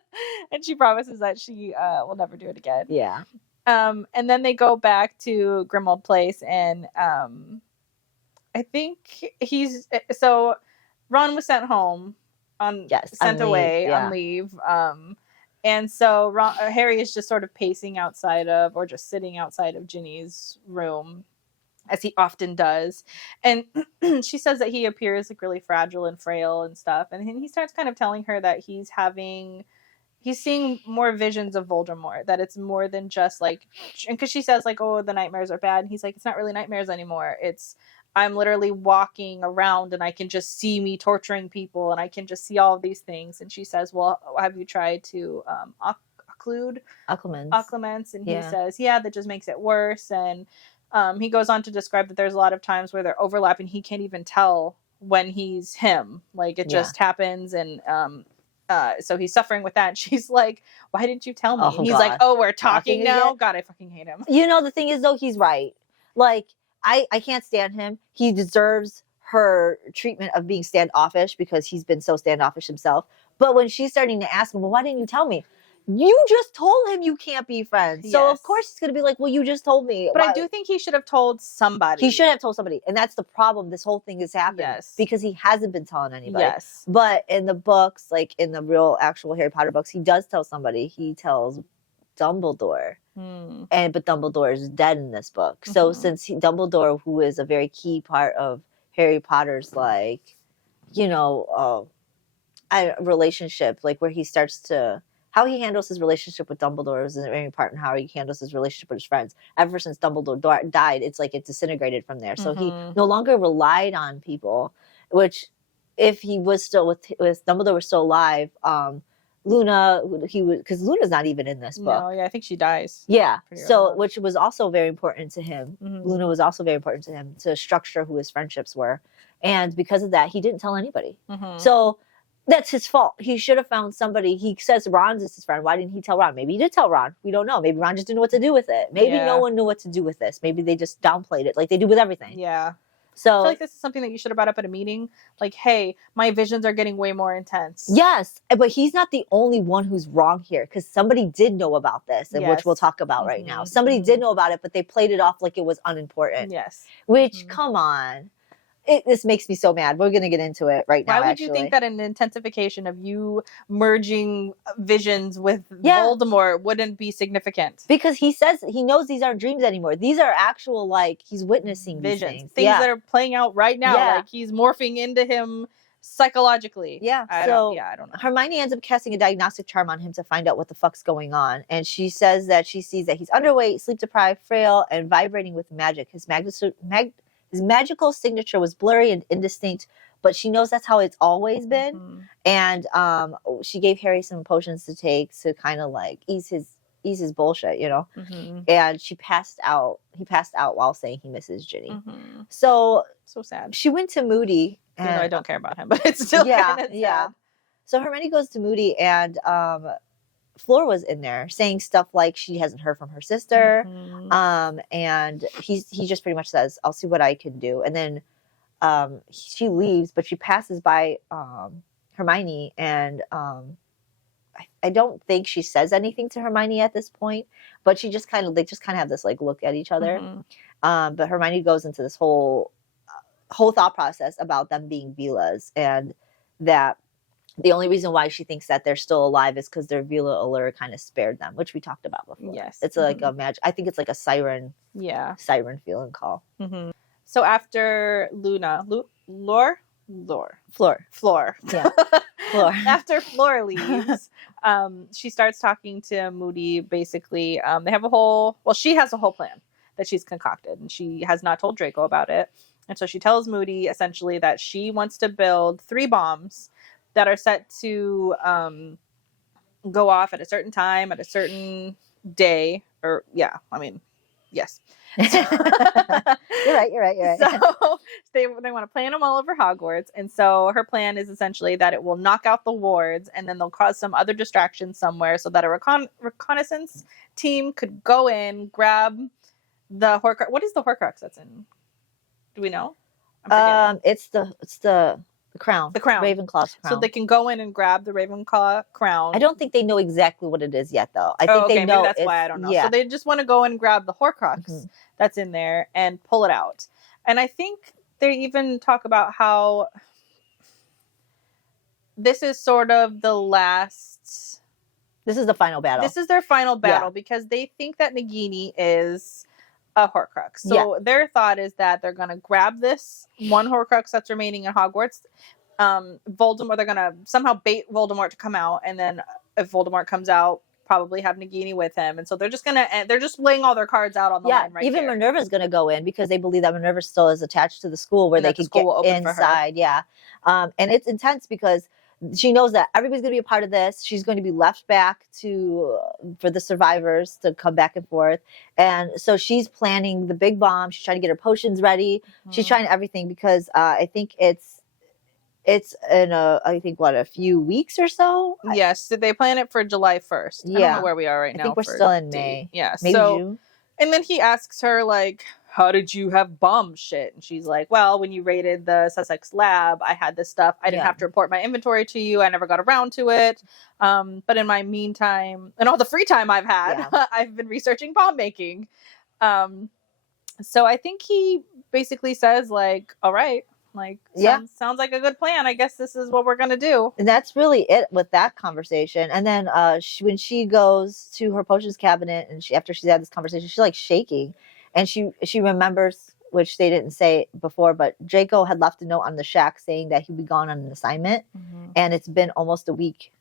And she promises that she will never do it again. Yeah. And then they go back to Grimmauld Place, and I think so Ron was sent home on leave. And so Harry is just sort of pacing outside of, or just sitting outside of Ginny's room, as he often does. And she says that he appears like really fragile and frail and stuff. And he starts kind of telling her that he's seeing more visions of Voldemort, that it's more than just like, and because she says like, oh, the nightmares are bad. And he's like, it's not really nightmares anymore. I'm literally walking around and I can just see me torturing people and I can just see all of these things. And she says, well, have you tried to occlumens? And he says, yeah, that just makes it worse. And he goes on to describe that there's a lot of times where they're overlapping. He can't even tell when he's him. Like it just happens. And so he's suffering with that. And she's like, why didn't you tell me? And he's like, oh, we're talking now? Again? God, I fucking hate him. You know, the thing is, though, he's right. Like, I can't stand him. He deserves her treatment of being standoffish because he's been so standoffish himself. But when she's starting to ask him, well, why didn't you tell me? You just told him you can't be friends. Yes. So, of course, he's going to be like, well, you just told me. But I do think he should have told somebody. He should have told somebody. And that's the problem. This whole thing has happened. Yes. Because he hasn't been telling anybody. Yes. But in the books, like in the real actual Harry Potter books, he does tell somebody. He tells Dumbledore. But Dumbledore is dead in this book. So since Dumbledore, who is a very key part of Harry Potter's, like, relationship, like where he starts to, how he handles his relationship with Dumbledore is very important. How he handles his relationship with his friends. Ever since Dumbledore died, it's like it disintegrated from there. So he no longer relied on people, which if he was still with Dumbledore was still alive, Luna, because Luna's not even in this book. No, yeah, I think she dies. Yeah, so which was also very important to him. Luna was also very important to him to structure who his friendships were, and because of that, he didn't tell anybody. So that's his fault. He should have found somebody. He says Ron's his friend. Why didn't he tell Ron? Maybe he did tell Ron. We don't know. Maybe Ron just didn't know what to do with it. Maybe no one knew what to do with this. Maybe they just downplayed it like they do with everything. Yeah. So I feel like this is something that you should have brought up at a meeting. Like, hey, my visions are getting way more intense. Yes, but he's not the only one who's wrong here, because somebody did know about this, and which we'll talk about right now. Somebody did know about it, but they played it off like it was unimportant. Yes. Which, come on. This makes me so mad. We're going to get into it right now. Why would you think that an intensification of you merging visions with Voldemort wouldn't be significant? Because he says he knows these aren't dreams anymore. These are actual, like, he's witnessing visions. Things that are playing out right now. Like, he's morphing into him psychologically. Yeah. I don't know. Hermione ends up casting a diagnostic charm on him to find out what the fuck's going on. And she says that she sees that he's underweight, sleep deprived, frail, and vibrating with magic. His magical signature was blurry and indistinct, but she knows that's how it's always been. And she gave Harry some potions to take to kind of like ease his bullshit, And he passed out while saying he misses Ginny. So sad. She went to Moody. And I don't care about him, but it's still kind of sad. So Hermione goes to Moody and Fleur was in there saying stuff like she hasn't heard from her sister. And he just pretty much says, I'll see what I can do. And then she leaves, but she passes by Hermione, and I don't think she says anything to Hermione at this point, but they just kind of have this like look at each other. But Hermione goes into this whole thought process about them being Velas, and that the only reason why she thinks that they're still alive is because their Vela allure kind of spared them, which we talked about before. Yes. It's like a magic. I think it's like a siren feeling call. So after Fleur. Yeah. Fleur. After Fleur leaves, she starts talking to Moody. Basically, they have she has a whole plan that she's concocted, and she has not told Draco about it. And so she tells Moody essentially that she wants to build 3 bombs that are set to go off at a certain time, at a certain day, yes. You're right. So they want to plant them all over Hogwarts. And so her plan is essentially that it will knock out the wards, and then they'll cause some other distraction somewhere so that a reconnaissance team could go in, grab the Horcrux. What is the Horcrux that's in? Do we know? It's the crown. The crown. Ravenclaw's crown. So they can go in and grab the Ravenclaw crown. I don't think they know exactly what it is yet, though. I think they know. Maybe that's why I don't know. Yeah. So they just want to go and grab the Horcrux that's in there and pull it out. And I think they even talk about how this is sort of the last... This is the final battle. This is their final battle because they think that Nagini is a Horcrux. So their thought is that they're going to grab this one Horcrux that's remaining in Hogwarts. Voldemort, they're going to somehow bait Voldemort to come out, and then if Voldemort comes out, probably have Nagini with him. And so they're just laying all their cards out on the line right even here. Minerva's going to go in because they believe that Minerva still is attached to the school where they could get inside. And it's intense because she knows that everybody's going to be a part of this. She's going to be left back for the survivors to come back and forth. And so she's planning the big bomb. She's trying to get her potions ready. She's trying everything because I think it's in a few weeks or so. Yes. Did they plan it for July 1st? I don't know where we are right now. I think we're still in May. Yeah. Maybe June. And then he asks her, like, how did you have bomb shit? And she's like, well, when you raided the Sussex lab, I had this stuff. I didn't have to report my inventory to you. I never got around to it. But in my meantime, and all the free time I've had, I've been researching bomb making. So I think he basically says, like, all right, like, sounds like a good plan. I guess this is what we're going to do. And that's really it with that conversation. And then when she goes to her potions cabinet and after she's had this conversation, she's like shaking. And she remembers, which they didn't say before, but Draco had left a note on the shack saying that he'd be gone on an assignment. And it's been almost a week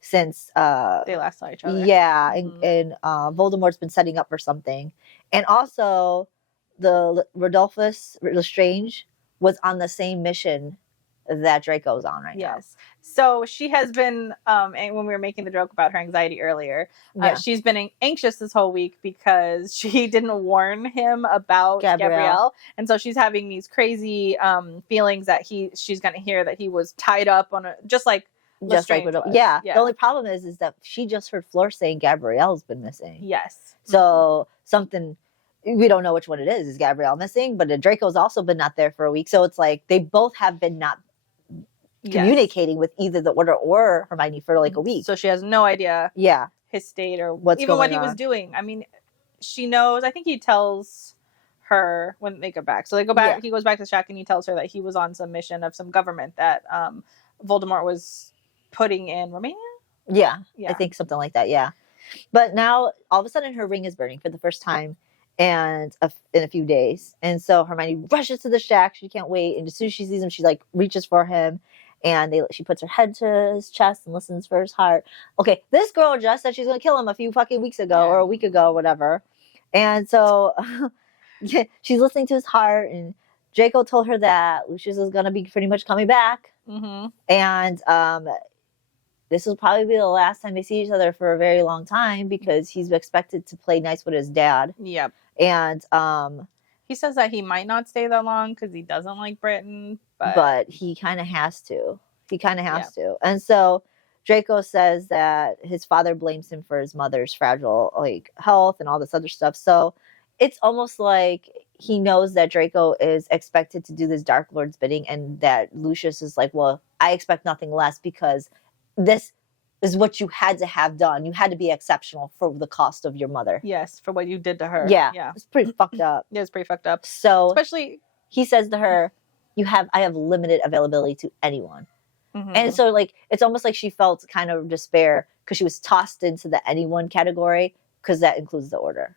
since they last saw each other. Yeah, and Voldemort's been setting up for something. And also, the Rodolphus Lestrange was on the same mission that Draco's on right now. Yes. So she has been, and when we were making the joke about her anxiety earlier, she's been anxious this whole week because she didn't warn him about Gabrielle. And so she's having these crazy feelings that she's going to hear that he was tied up on just like Rodolphus. Yeah. The only problem is that she just heard Fleur saying Gabrielle's been missing. Yes. So something... We don't know which one it is. Is Gabrielle missing? But Draco's also been not there for a week. So it's like they both have been not communicating with either the Order or Hermione for like a week. So she has no idea his state or even what he was doing. I mean, she knows. I think he tells her when they go back. So they go back. He goes back to the shack and he tells her that he was on some mission of some government that Voldemort was putting in Romania. Yeah, I think something like that. Yeah. But now all of a sudden her ring is burning for the first time. And in a few days. And so Hermione rushes to the shack. She can't wait. And as soon as she sees him, she like reaches for him. And she puts her head to his chest and listens for his heart. Okay, this girl just said she's going to kill him a few fucking weeks ago or a week ago, whatever. And so she's listening to his heart. And Draco told her that Lucius is going to be pretty much coming back. And this will probably be the last time they see each other for a very long time because he's expected to play nice with his dad. Yep. And he says that he might not stay that long because he doesn't like Britain, but he kind of has to. And so Draco says that his father blames him for his mother's fragile like health and all this other stuff. So it's almost like he knows that Draco is expected to do this Dark Lord's bidding, and that Lucius is like, well, I expect nothing less because this is what you had to have done. You had to be exceptional for the cost of your mother. Yes, for what you did to her. Yeah. Yeah. It's pretty fucked up. Yeah, it's pretty fucked up. So especially he says to her, I have limited availability to anyone. mm-hmm. And so like it's almost like she felt kind of despair because she was tossed into the anyone category because that includes the order.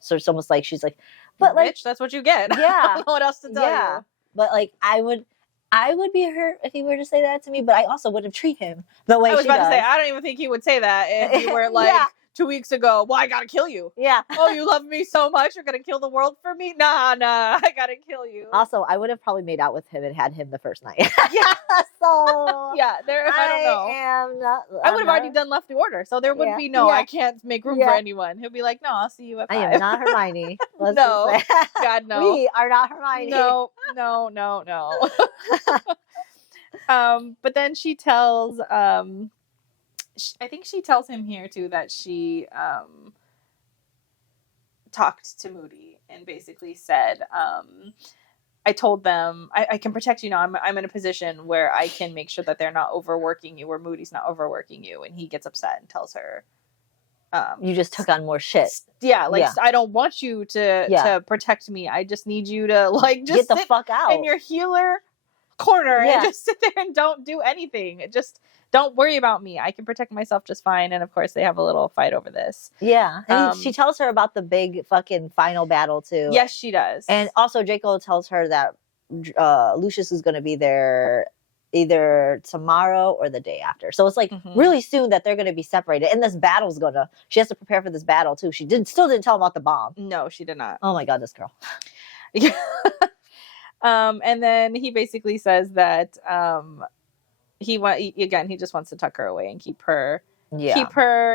So it's almost like she's like, but like, bitch, that's what you get. Yeah. I don't know what else to tell you. But like I would be hurt if he were to say that to me, but I also wouldn't treat him the way I was she about does. to say, I don't even think he would say that if you were like Yeah. 2 weeks ago, well, I gotta kill you. Yeah. Oh, you love me so much, you're gonna kill the world for me? Nah, I gotta kill you. Also, I would have probably made out with him and had him the first night. Yeah. So Yeah, I don't know. I would have already done left the order, so there would be no, I can't make room for anyone. He'll be like, no, I'll see you at 5. I am not Hermione. Let's No. just say. God, no. We are not Hermione. No. But then she tells, I think she tells him here too that she talked to Moody and basically said, I told them I can protect you now. I'm in a position where I can make sure that they're not overworking you, or Moody's not overworking you. And he gets upset and tells her, you just took on more shit. Yeah, like I don't want you to protect me. I just need you to like just get the fuck out in your healer corner and just sit there and don't do anything. Just don't worry about me. I can protect myself just fine. And of course they have a little fight over this. Yeah. And she tells her about the big fucking final battle too. Yes, she does. And also Draco tells her that Lucius is going to be there either tomorrow or the day after. So it's like really soon that they're going to be separated. And this battle's she has to prepare for this battle too. She still didn't tell him about the bomb. No, she did not. Oh my God, this girl. And then he basically says that he just wants to tuck her away and keep her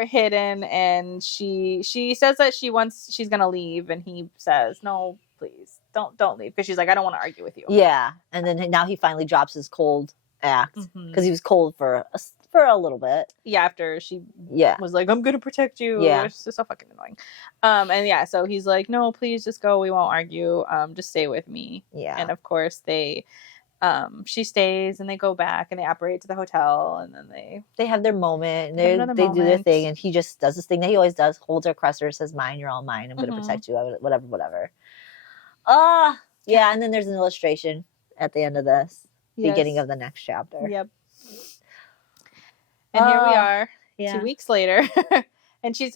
hidden. And she says that she's gonna leave, and he says, no, please don't leave, because she's like, I don't want to argue with you. Yeah. And then now he finally drops his cold act because he was cold for a little bit. Yeah, after she was like, I'm gonna protect you. Yeah. It's just so fucking annoying. So he's like, no, please just go, we won't argue, just stay with me. Yeah. And of course she stays, and they go back and they operate to the hotel, and then they have their moment, and they do their thing, and he just does this thing that he always does, holds her crusher, says, mine, you're all mine, I'm gonna protect you, whatever. Yeah. And then there's an illustration at the end of this beginning of the next chapter. Yep. And here we are 2 weeks later. And she's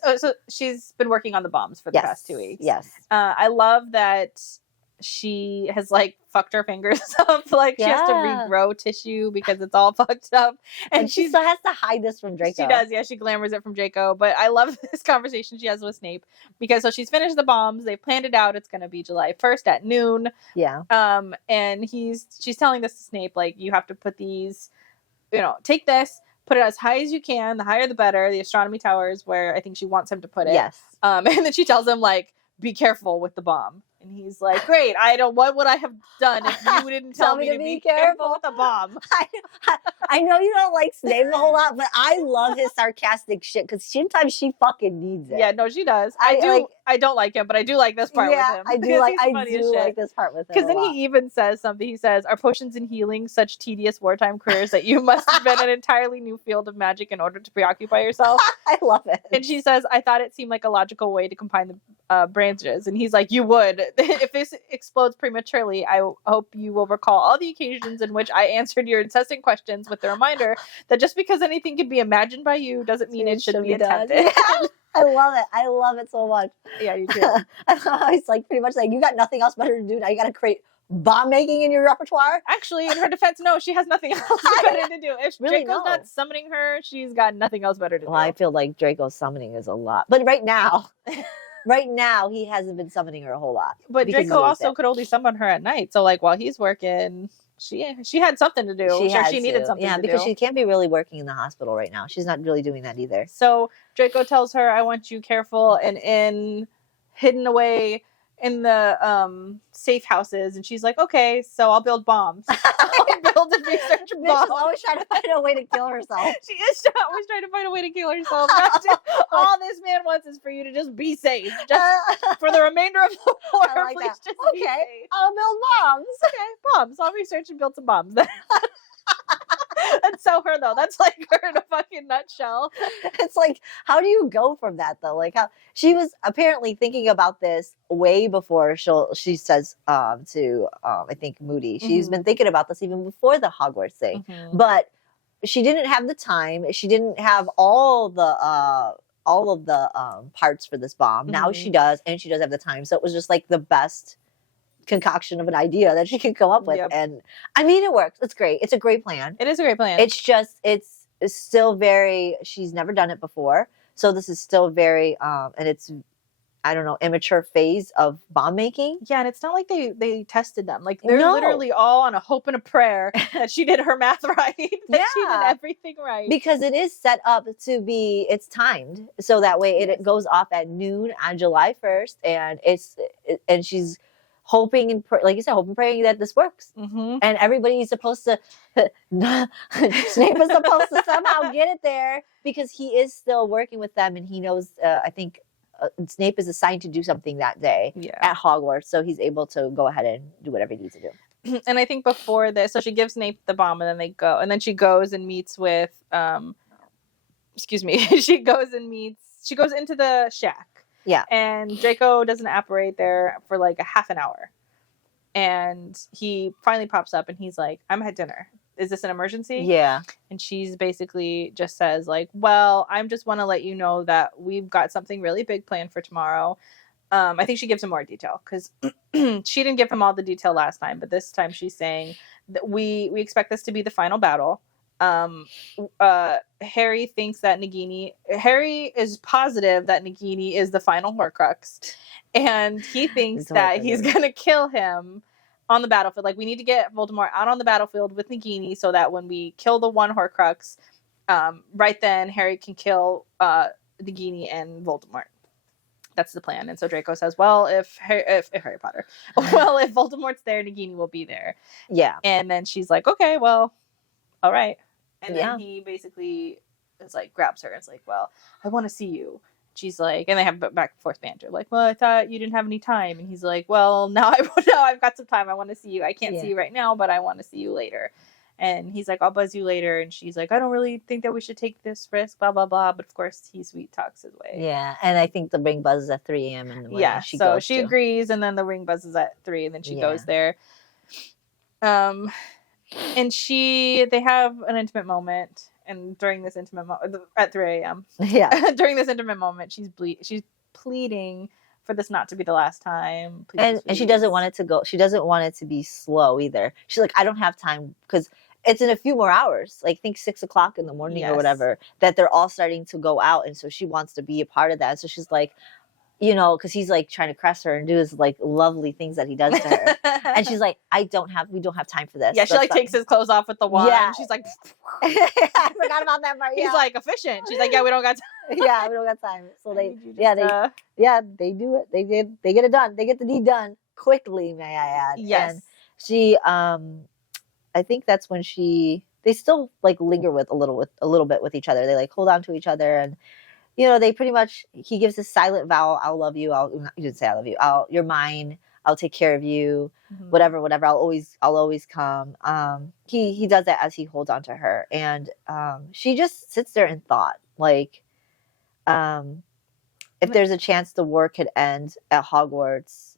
been working on the bombs for the past 2 weeks. Yes. I love that she has like fucked her fingers up. Like she has to regrow tissue because it's all fucked up. And she still has to hide this from Draco. She does, yeah. She glamours it from Draco. But I love this conversation she has with Snape, because so she's finished the bombs. They planned it out. It's going to be July 1st at noon. Yeah. And she's telling this to Snape, like, you have to put these, take this, put it as high as you can. The higher the better. The astronomy tower is where I think she wants him to put it. Yes. And then she tells him, like, be careful with the bomb. And he's like, great, what would I have done if you didn't tell me to be careful with the bomb? I know you don't like Snape a whole lot, but I love his sarcastic shit, because sometimes she fucking needs it. Yeah, no, she does. I don't like him, but I do like this part with him. I do like this part with him. Because then he even says something. He says, are potions and healing such tedious wartime careers that you must invent an entirely new field of magic in order to preoccupy yourself? I love it. And she says, I thought it seemed like a logical way to combine the branches. And he's like, you would. If this explodes prematurely, I hope you will recall all the occasions in which I answered your incessant questions with the reminder that just because anything can be imagined by you doesn't mean it should be attempted. I love it. I love it so much. Yeah, you do. It's like pretty much like, you got nothing else better to do. Now you got to create bomb making in your repertoire. Actually, in her defense, no, she has nothing else better to do. If Draco's not summoning her, she's got nothing else better to do. Well, I feel like Draco's summoning is a lot. But right now, he hasn't been summoning her a whole lot. But Draco also could only summon her at night. So, like, while he's working, she had something to do. She needed something to do. Yeah, because she can't be really working in the hospital right now. She's not really doing that either. So Draco tells her, I want you careful and hidden away safe houses, and she's like, okay, so I'll build bombs. I'll build and research Mitch bombs. is always trying to find a way to kill herself. She is always trying to find a way to kill herself. All this man wants is for you to just be safe, just for the remainder of the war. I like Please that. just be Okay, safe. I'll build bombs. Okay, bombs. I'll research and build some bombs. That's so her though. That's like her in a fucking nutshell. It's like, how do you go from that though? Like, how she was apparently thinking about this way before she says to I think Moody. She's been thinking about this even before the Hogwarts thing, but she didn't have the time. She didn't have all of the parts for this bomb. Now she does, and she does have the time. So it was just like the best concoction of an idea that she can come up with. Yep. And I mean, it works. It's great. It's a great plan. It is a great plan. It's just, it's still very, she's never done it before. So this is still very, and it's, I don't know, immature phase of bomb making. Yeah, and it's not like they tested them. Like they're literally all on a hope and a prayer that she did her math right. She did everything right. Because it is set up to be, it's timed. So that way it goes off at noon on July 1st. And she's hoping and like you said, hoping, praying that this works. And everybody's supposed to, Snape is supposed to somehow get it there because he is still working with them, and he knows, I think Snape is assigned to do something that day at Hogwarts, so he's able to go ahead and do whatever he needs to do. And I think before this, so she gives Snape the bomb, and then they go, and then she goes and meets with, she goes into the shack. Yeah. And Draco doesn't apparate there for like a half an hour. And he finally pops up and he's like, I'm at dinner. Is this an emergency? Yeah. And she's basically just says like, well, I just want to let you know that we've got something really big planned for tomorrow. I think she gives him more detail because she didn't give him all the detail last time, but this time she's saying that we expect this to be the final battle. Harry thinks that Harry is positive that Nagini is the final Horcrux, and he thinks that he's gonna kill him on the battlefield. Like, we need to get Voldemort out on the battlefield with Nagini so that when we kill the one Horcrux, right then Harry can kill Nagini and Voldemort. That's the plan. And so Draco says, well, if Harry Potter, well, if Voldemort's there, Nagini will be there. Yeah. And then she's like, okay, well, all right. And then he basically is like, grabs her and is like, well, I want to see you. She's like, and they have back and forth banter. Like, well, I thought you didn't have any time. And he's like, well, now I've got some time. I want to see you. I can't see you right now, but I want to see you later. And he's like, I'll buzz you later. And she's like, I don't really think that we should take this risk, blah, blah, blah. But of course, he sweet talks his way. Yeah. And I think the ring buzzes at 3 a.m. in the morning. Yeah. So she agrees. And then the ring buzzes at 3. And then she goes there. And they have an intimate moment. And during this intimate moment, at 3 a.m. Yeah. During this intimate moment, she's pleading for this not to be the last time. Please, and she doesn't want it to go. She doesn't want it to be slow either. She's like, I don't have time because it's in a few more hours. Like, think 6 o'clock in the morning or whatever, that they're all starting to go out. And so she wants to be a part of that. So she's like, you know, because he's like trying to caress her and do his like lovely things that he does to her. And she's like, we don't have time for this. Yeah, she like takes his clothes off with the wand. Yeah. She's like, I forgot about that part. He's like, efficient. She's like, yeah, we don't got time. Yeah, we don't got time. So they do it. They get it done. They get the deed done quickly, may I add. Yes. And she, I think that's when they still like linger a little bit with each other. They like hold on to each other, and you know, they pretty much, he gives a silent vow. I'll love you. He didn't say I love you. You're mine. I'll take care of you. Whatever. I'll always come. He does that as he holds on to her. And she just sits there in thought. Like, if there's a chance the war could end at Hogwarts,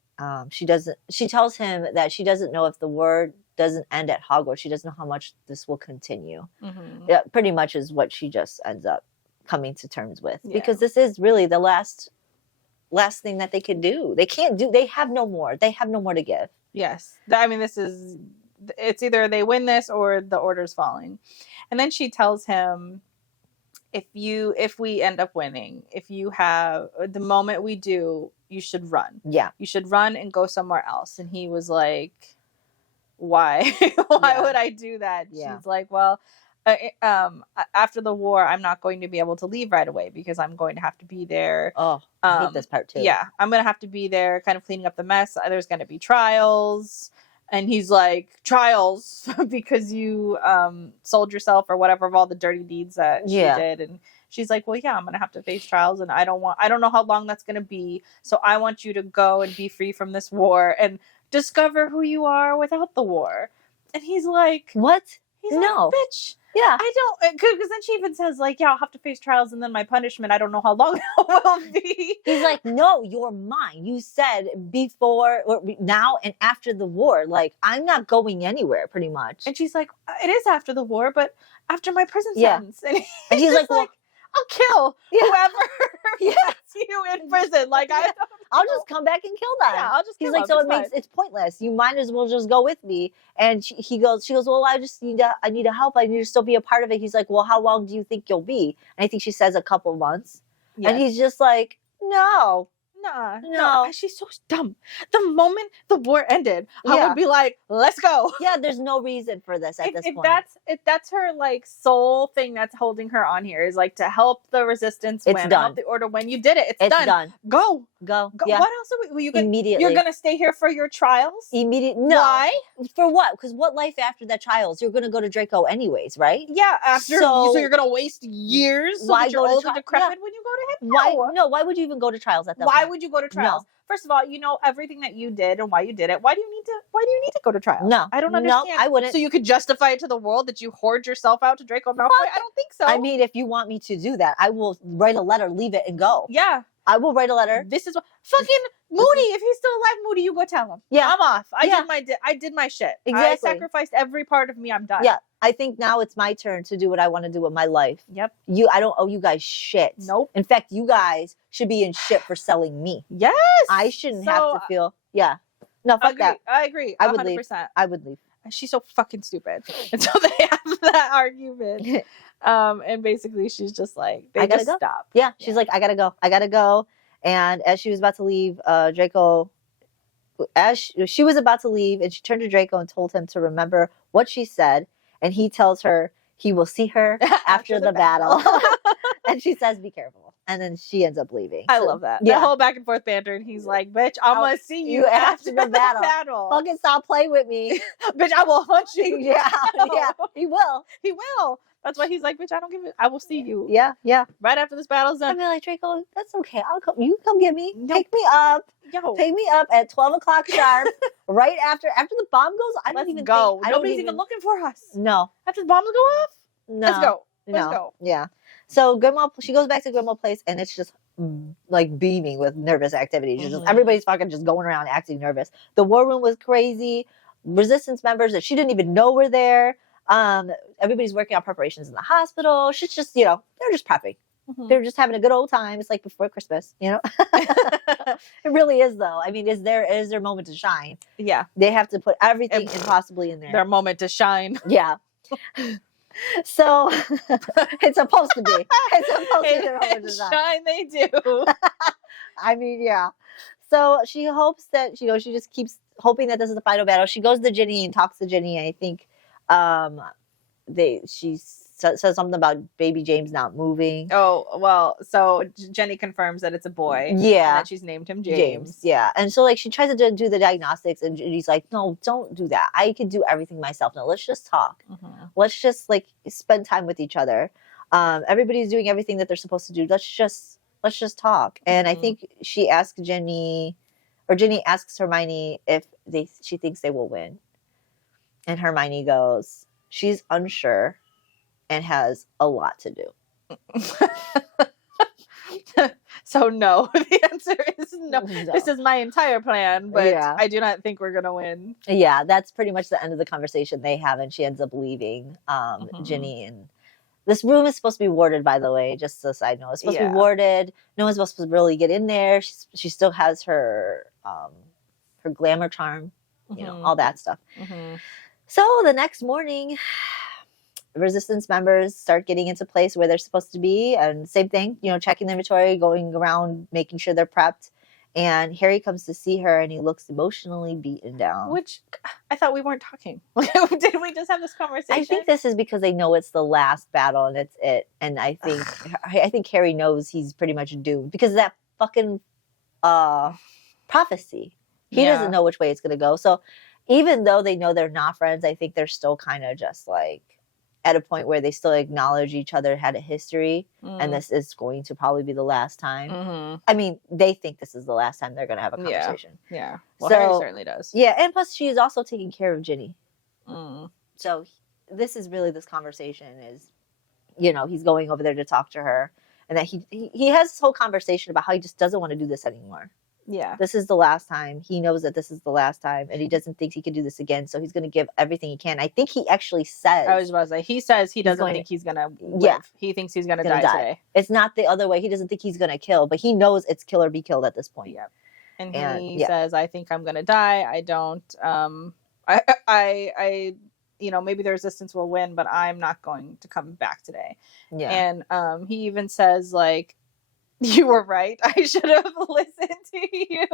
she tells him that she doesn't know if the war doesn't end at Hogwarts. She doesn't know how much this will continue. Yeah, pretty much is what she just ends up coming to terms with, because this is really the last thing that they could do. They have no more to give. Yes. I mean, it's either they win this or the order's falling. And then she tells him, if we end up winning, if you have the moment we do, you should run. Yeah. You should run and go somewhere else. And he was like, why? Why would I do that? She's like, well, after the war, I'm not going to be able to leave right away because I'm going to have to be there. Oh, I hate this part too. Yeah, I'm going to have to be there kind of cleaning up the mess. There's going to be trials. And he's like, trials because you sold yourself or whatever of all the dirty deeds that she did. And she's like, well, yeah, I'm going to have to face trials. And I don't know how long that's going to be. So I want you to go and be free from this war and discover who you are without the war. And he's like, what? He's no. like, bitch. Yeah. I don't, because then she even says, like, yeah, I'll have to face trials and then my punishment, I don't know how long it will be. He's like, no, you're mine. You said before, or now and after the war. Like, I'm not going anywhere, pretty much. And she's like, it is after the war, but after my prison sentence. And he's like, well, I'll kill whoever gets you in prison. Like, I'll just come back and kill them. Yeah, I'll just kill He's like, them. so it's pointless. You might as well just go with me. And she goes, well, I need to help. I need to still be a part of it. He's like, well, how long do you think you'll be? And I think she says a couple months. Yes. And he's just like, no. No. She's so dumb. The moment the war ended, I would be like, let's go. Yeah, there's no reason for this at this point. If that's her like sole thing that's holding her on here is like to help the resistance win, help the order win. You did it. It's done. Go. Yeah. What else are you gonna immediately? You're gonna stay here for your trials? Immediately. No. Why? For what? Because what life after the trials? You're gonna go to Draco anyways, right? Yeah. After so you're gonna waste years. So why that you're old and decrepit when you go to him? Why? No. Why would you even go to trials at that point? Why would you go to trials? No. First of all, you know everything that you did and why you did it. Why do you need to go to trial? No, I don't understand. No, I wouldn't. So you could justify it to the world that you hoard yourself out to Draco Malfoy? I don't think so. I mean, if you want me to do that, I will write a letter, leave it, and go. Yeah, I will write a letter. This is what fucking Moody. If he's still alive, Moody, you go tell him. Yeah, I'm off. I did my shit. Exactly. I sacrificed every part of me. I'm done. Yeah. I think now it's my turn to do what I want to do with my life. Yep. I don't owe you guys shit. Nope. In fact, you guys should be in shit for selling me. Yes. I shouldn't have to feel. Yeah. No, fuck that. I agree. I would 100%. Leave. I would leave. She's so fucking stupid. And so they have that argument. And basically she's just like, I gotta go. Stop. Yeah. She's like, I gotta go. And as she was about to leave, Draco, as she was about to leave, and she turned to Draco and told him to remember what she said. And he tells her he will see her after the battle. And she says, be careful. And then she ends up leaving. I love that. Yeah. The whole back and forth banter. And he's like, bitch, I'm going to see you after the battle. Fucking stop playing with me. Bitch, I will hunt you. Yeah. Yeah. He will. He will. That's why he's like, bitch, I don't give it. I will see you. Yeah. Yeah. Right after this battle's done. I'll be like, Draco, that's okay. I'll come. You come get me. Nope. Take me up. Take me up at 12 o'clock sharp. Right after the bomb goes. I don't even go. Nobody's even looking for us. No. After the bombs go off. No. Let's go. Let's go. Yeah. So she goes back to Grimmauld Place, and it's just like beaming with nervous activity. Just everybody's fucking just going around acting nervous. The war room was crazy. Resistance members that she didn't even know were there. Everybody's working on preparations in the hospital. She's just, they're just prepping. Mm-hmm. They're just having a good old time. It's like before Christmas, It really is, though. I mean, is their moment to shine? Yeah. They have to put everything possibly in there. Their moment to shine. Yeah. So it's supposed to be. It's supposed to be their moment to shine. They do. I mean, yeah. So she hopes that she just keeps hoping that this is the final battle. She goes to Ginny and talks to Ginny. And I think she says something about baby James not moving. Oh, well, so Jenny confirms that it's a boy. Yeah. And that she's named him James. Yeah. And so she tries to do the diagnostics, and Ginny's like, no, don't do that. I can do everything myself. No, let's just talk. Mm-hmm. Let's just spend time with each other. Everybody's doing everything that they're supposed to do. Let's just talk. And I think she asks Ginny asks Hermione if she thinks they will win. And Hermione goes, she's unsure and has a lot to do. So no, the answer is no. This is my entire plan, but I do not think we're gonna win. Yeah, that's pretty much the end of the conversation they have, and she ends up leaving Ginny. And this room is supposed to be warded, by the way, just a side note. It's supposed to be warded. No one's supposed to really get in there. She still has her glamour charm, all that stuff. Mm-hmm. So the next morning, resistance members start getting into place where they're supposed to be, and same thing, checking the inventory, going around, making sure they're prepped. And Harry comes to see her and he looks emotionally beaten down. Which I thought we weren't talking. Did we just have this conversation? I think this is because they know it's the last battle and it's it. And I think Harry knows he's pretty much doomed because of that fucking prophecy. He doesn't know which way it's gonna go. So even though they know they're not friends, I think they're still kind of just like at a point where they still acknowledge each other had a history, and this is going to probably be the last time. I mean, they think this is the last time they're going to have a conversation. Yeah. Well, so, Harry certainly does. Yeah, and plus she is also taking care of Ginny. So this is really this conversation is, you know, he's going over there to talk to her, and that he has this whole conversation about how he just doesn't want to do this anymore. Yeah. This is the last time. He knows that this is the last time, and he doesn't think he can do this again, so he's going to give everything he can. I think he actually says... I was about to say, he says he doesn't think he's going to live. Yeah. He thinks he's going to die today. It's not the other way. He doesn't think he's going to kill, but he knows it's kill or be killed at this point. Yeah. And he says, I think I'm going to die. I don't... I you know, maybe the resistance will win, but I'm not going to come back today. Yeah. And he even says, like, you were right. I should have listened to you.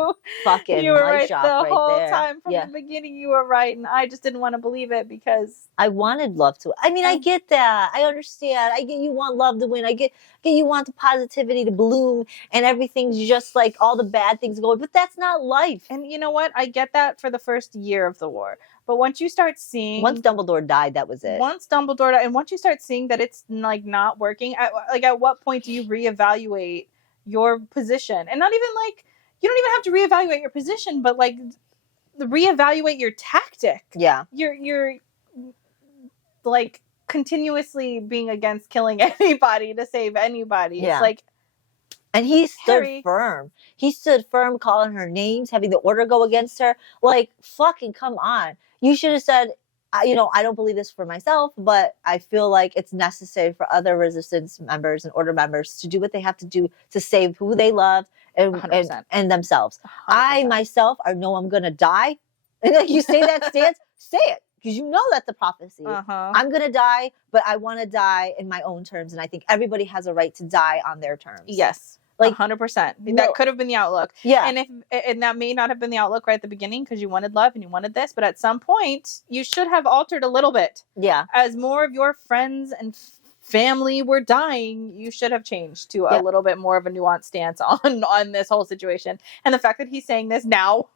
Fucking you were right the whole there. time from the beginning. You were right, and I just didn't want to believe it because I wanted love to. I mean, I get that. I understand. I get you want love to win. I get you want the positivity to bloom, and everything's just like all the bad things going. But that's not life. And you know what? I get that for the first year of the war. But once you start seeing... Once Dumbledore died, that was it. Once Dumbledore died, and once you start seeing that it's like not working, at what point do you reevaluate your position? And not even like, you don't even have to reevaluate your position, but like reevaluate your tactic. Yeah. You're like continuously being against killing anybody to save anybody. Yeah. It's like... And he stood firm. He stood firm calling her names, having the order go against her. Like, fucking come on. You should have said, you know, I don't believe this for myself, but I feel like it's necessary for other resistance members and order members to do what they have to do to save who they love and themselves. 100%. I myself, I know I'm going to die. And like you say that stance, say it. Because you know that's the prophecy. I'm going to die, but I want to die in my own terms. And I think everybody has a right to die on their terms. Yes. Like 100%. That could have been the outlook. Yeah. And that may not have been the outlook right at the beginning because you wanted love and you wanted this, but at some point you should have altered a little bit. Yeah. As more of your friends and family were dying, you should have changed to a little bit more of a nuanced stance on this whole situation. And the fact that he's saying this now.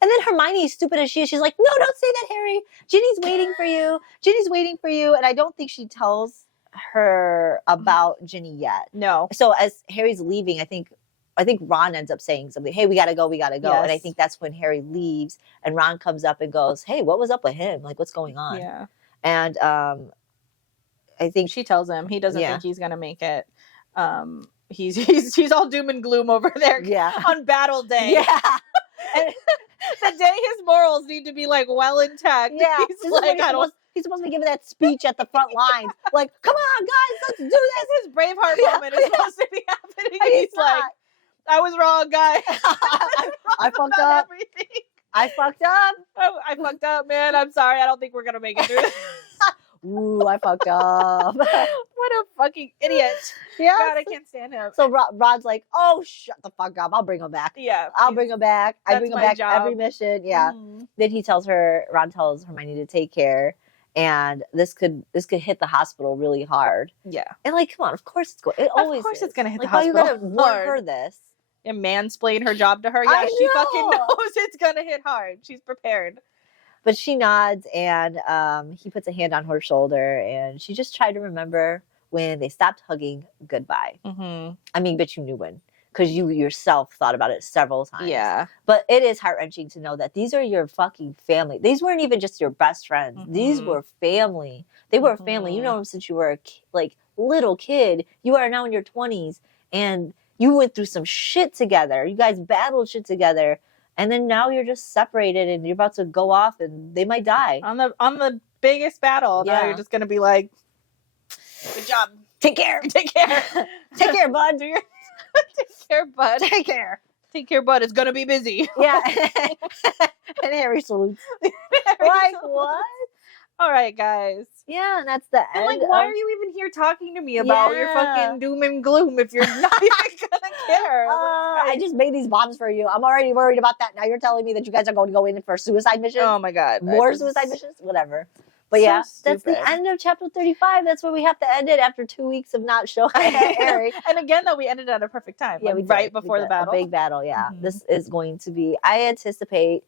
And then Hermione, stupid as she is, she's like, no, don't say that, Harry. Ginny's waiting for you. Ginny's waiting for you. And I don't think she tells her about Ginny yet. No. So as Harry's leaving, I think Ron ends up saying something. Hey, we gotta go. Yes. And I think that's when Harry leaves and Ron comes up and goes, hey, what was up with him? Like, what's going on? Yeah. And I think she tells him he doesn't think he's gonna make it. He's all doom and gloom over there on battle day. Yeah. And the day his morals need to be like well intact. Yeah. He's like, he's supposed to be giving that speech at the front lines. Like, come on, guys, let's do this. His Braveheart moment is supposed to be happening. And he's like, I was wrong, guys. I fucked up. Everything. I fucked up. I fucked up, man. I'm sorry. I don't think we're going to make it through this. Ooh, I fucked up. What a fucking idiot. Yeah. God, I can't stand him. So Rod's like, oh, shut the fuck up. I'll bring him back. Yeah. I'll bring him back. I bring him back job. Every mission. Yeah. Then Ron tells Hermione to take care. And this could hit the hospital really hard. Yeah. And like, come on, of course it's going. Of course it's going to hit the hospital. Why you gotta warn her this? And mansplain her job to her. Yeah, she fucking knows it's going to hit hard. She's prepared. But she nods and he puts a hand on her shoulder and she just tried to remember when they stopped hugging goodbye. I mean, but you knew when. Because you yourself thought about it several times. Yeah. But it is heart-wrenching to know that these are your fucking family. These weren't even just your best friends. These were family. They were family. You know them since you were a little kid. You are now in your 20s. And you went through some shit together. You guys battled shit together. And then now you're just separated and you're about to go off and they might die. On the biggest battle. Yeah. Now you're just going to be like, good job. Take care. Take care. Take care, bud. Take care, bud. Take care. Take care, bud. It's gonna be busy. Yeah. And Harry salutes. Like, what? All right, guys. Yeah, and that's the And end. like, why are you even here talking to me about your fucking doom and gloom if you're not even gonna care? I just made these bombs for you. I'm already worried about that. Now you're telling me that you guys are going to go in for suicide missions? Oh my god. More suicide missions? Whatever. But so yeah, stupid. That's the end of chapter 35. That's where we have to end it after 2 weeks of not showing Harry. And again, though, we ended at a perfect time. Yeah, Like, we did. right before the battle. A big battle, yeah. This is going to be, I anticipate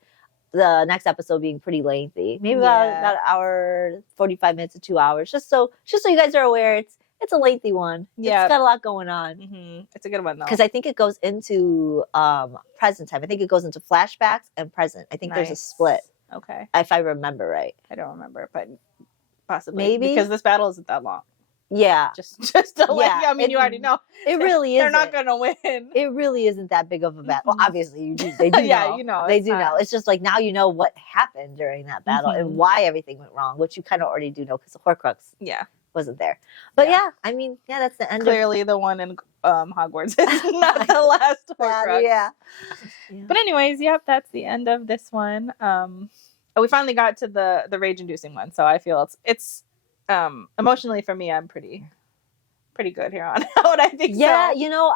the next episode being pretty lengthy. Maybe about an hour, 45 minutes to 2 hours. Just so you guys are aware, it's a lengthy one. Yeah. It's got a lot going on. It's a good one, though. Because I think it goes into present time. I think it goes into flashbacks and present. I think there's a split. Okay. If I remember right. I don't remember, but possibly. Maybe. Because this battle isn't that long. Yeah. Just to let you, I mean, you already know. It really is. They're not going to win. It really isn't that big of a battle. Well, obviously, they do yeah, know. You know. They do know. It's just like now you know what happened during that battle and why everything went wrong, which you kind of already do know because the Horcrux wasn't there. But I mean, that's the end. Clearly, the one in Hogwarts is not the last Horcrux. Yeah. But anyways, that's the end of this one. We finally got to the rage-inducing one, so I feel it's emotionally for me, I'm pretty good here on out. I think. Yeah, so. you know,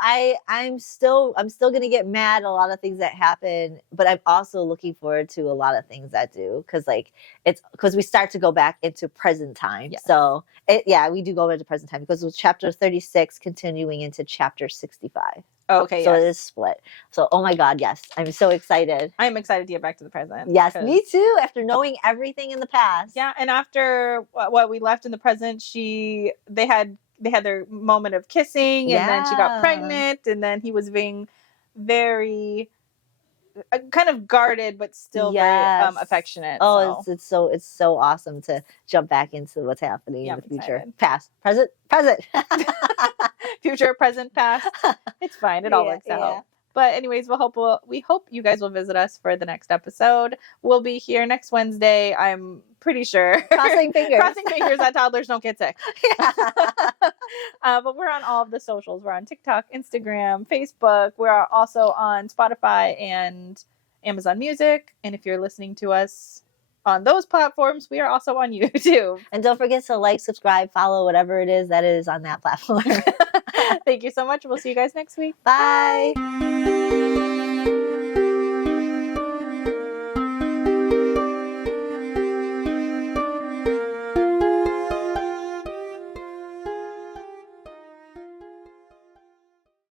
I'm still gonna get mad at a lot of things that happen, but I'm also looking forward to a lot of things that do because we start to go back into present time. Yes. So we do go into present time because it was chapter 36 continuing into chapter 65. Okay, so it is split. So, oh my God, yes, I'm so excited. I'm excited to get back to the present. Yes, me too. After knowing everything in the past. Yeah, and after what we left in the present, they had their moment of kissing, and then she got pregnant, and then he was being very kind of guarded, but still very affectionate. Oh, so. It's so awesome to jump back into what's happening in the future. Excited. Past, present. Future, present, past. It's fine. It all works out. But anyways, we hope you guys will visit us for the next episode. We'll be here next Wednesday. I'm pretty sure. Crossing fingers. Crossing fingers that toddlers don't get sick. But we're on all of the socials. We're on TikTok, Instagram, Facebook. We're also on Spotify and Amazon Music. And if you're listening to us on those platforms, we are also on YouTube. And don't forget to like, subscribe, follow, whatever it is that is on that platform. Thank you so much. We'll see you guys next week. Bye.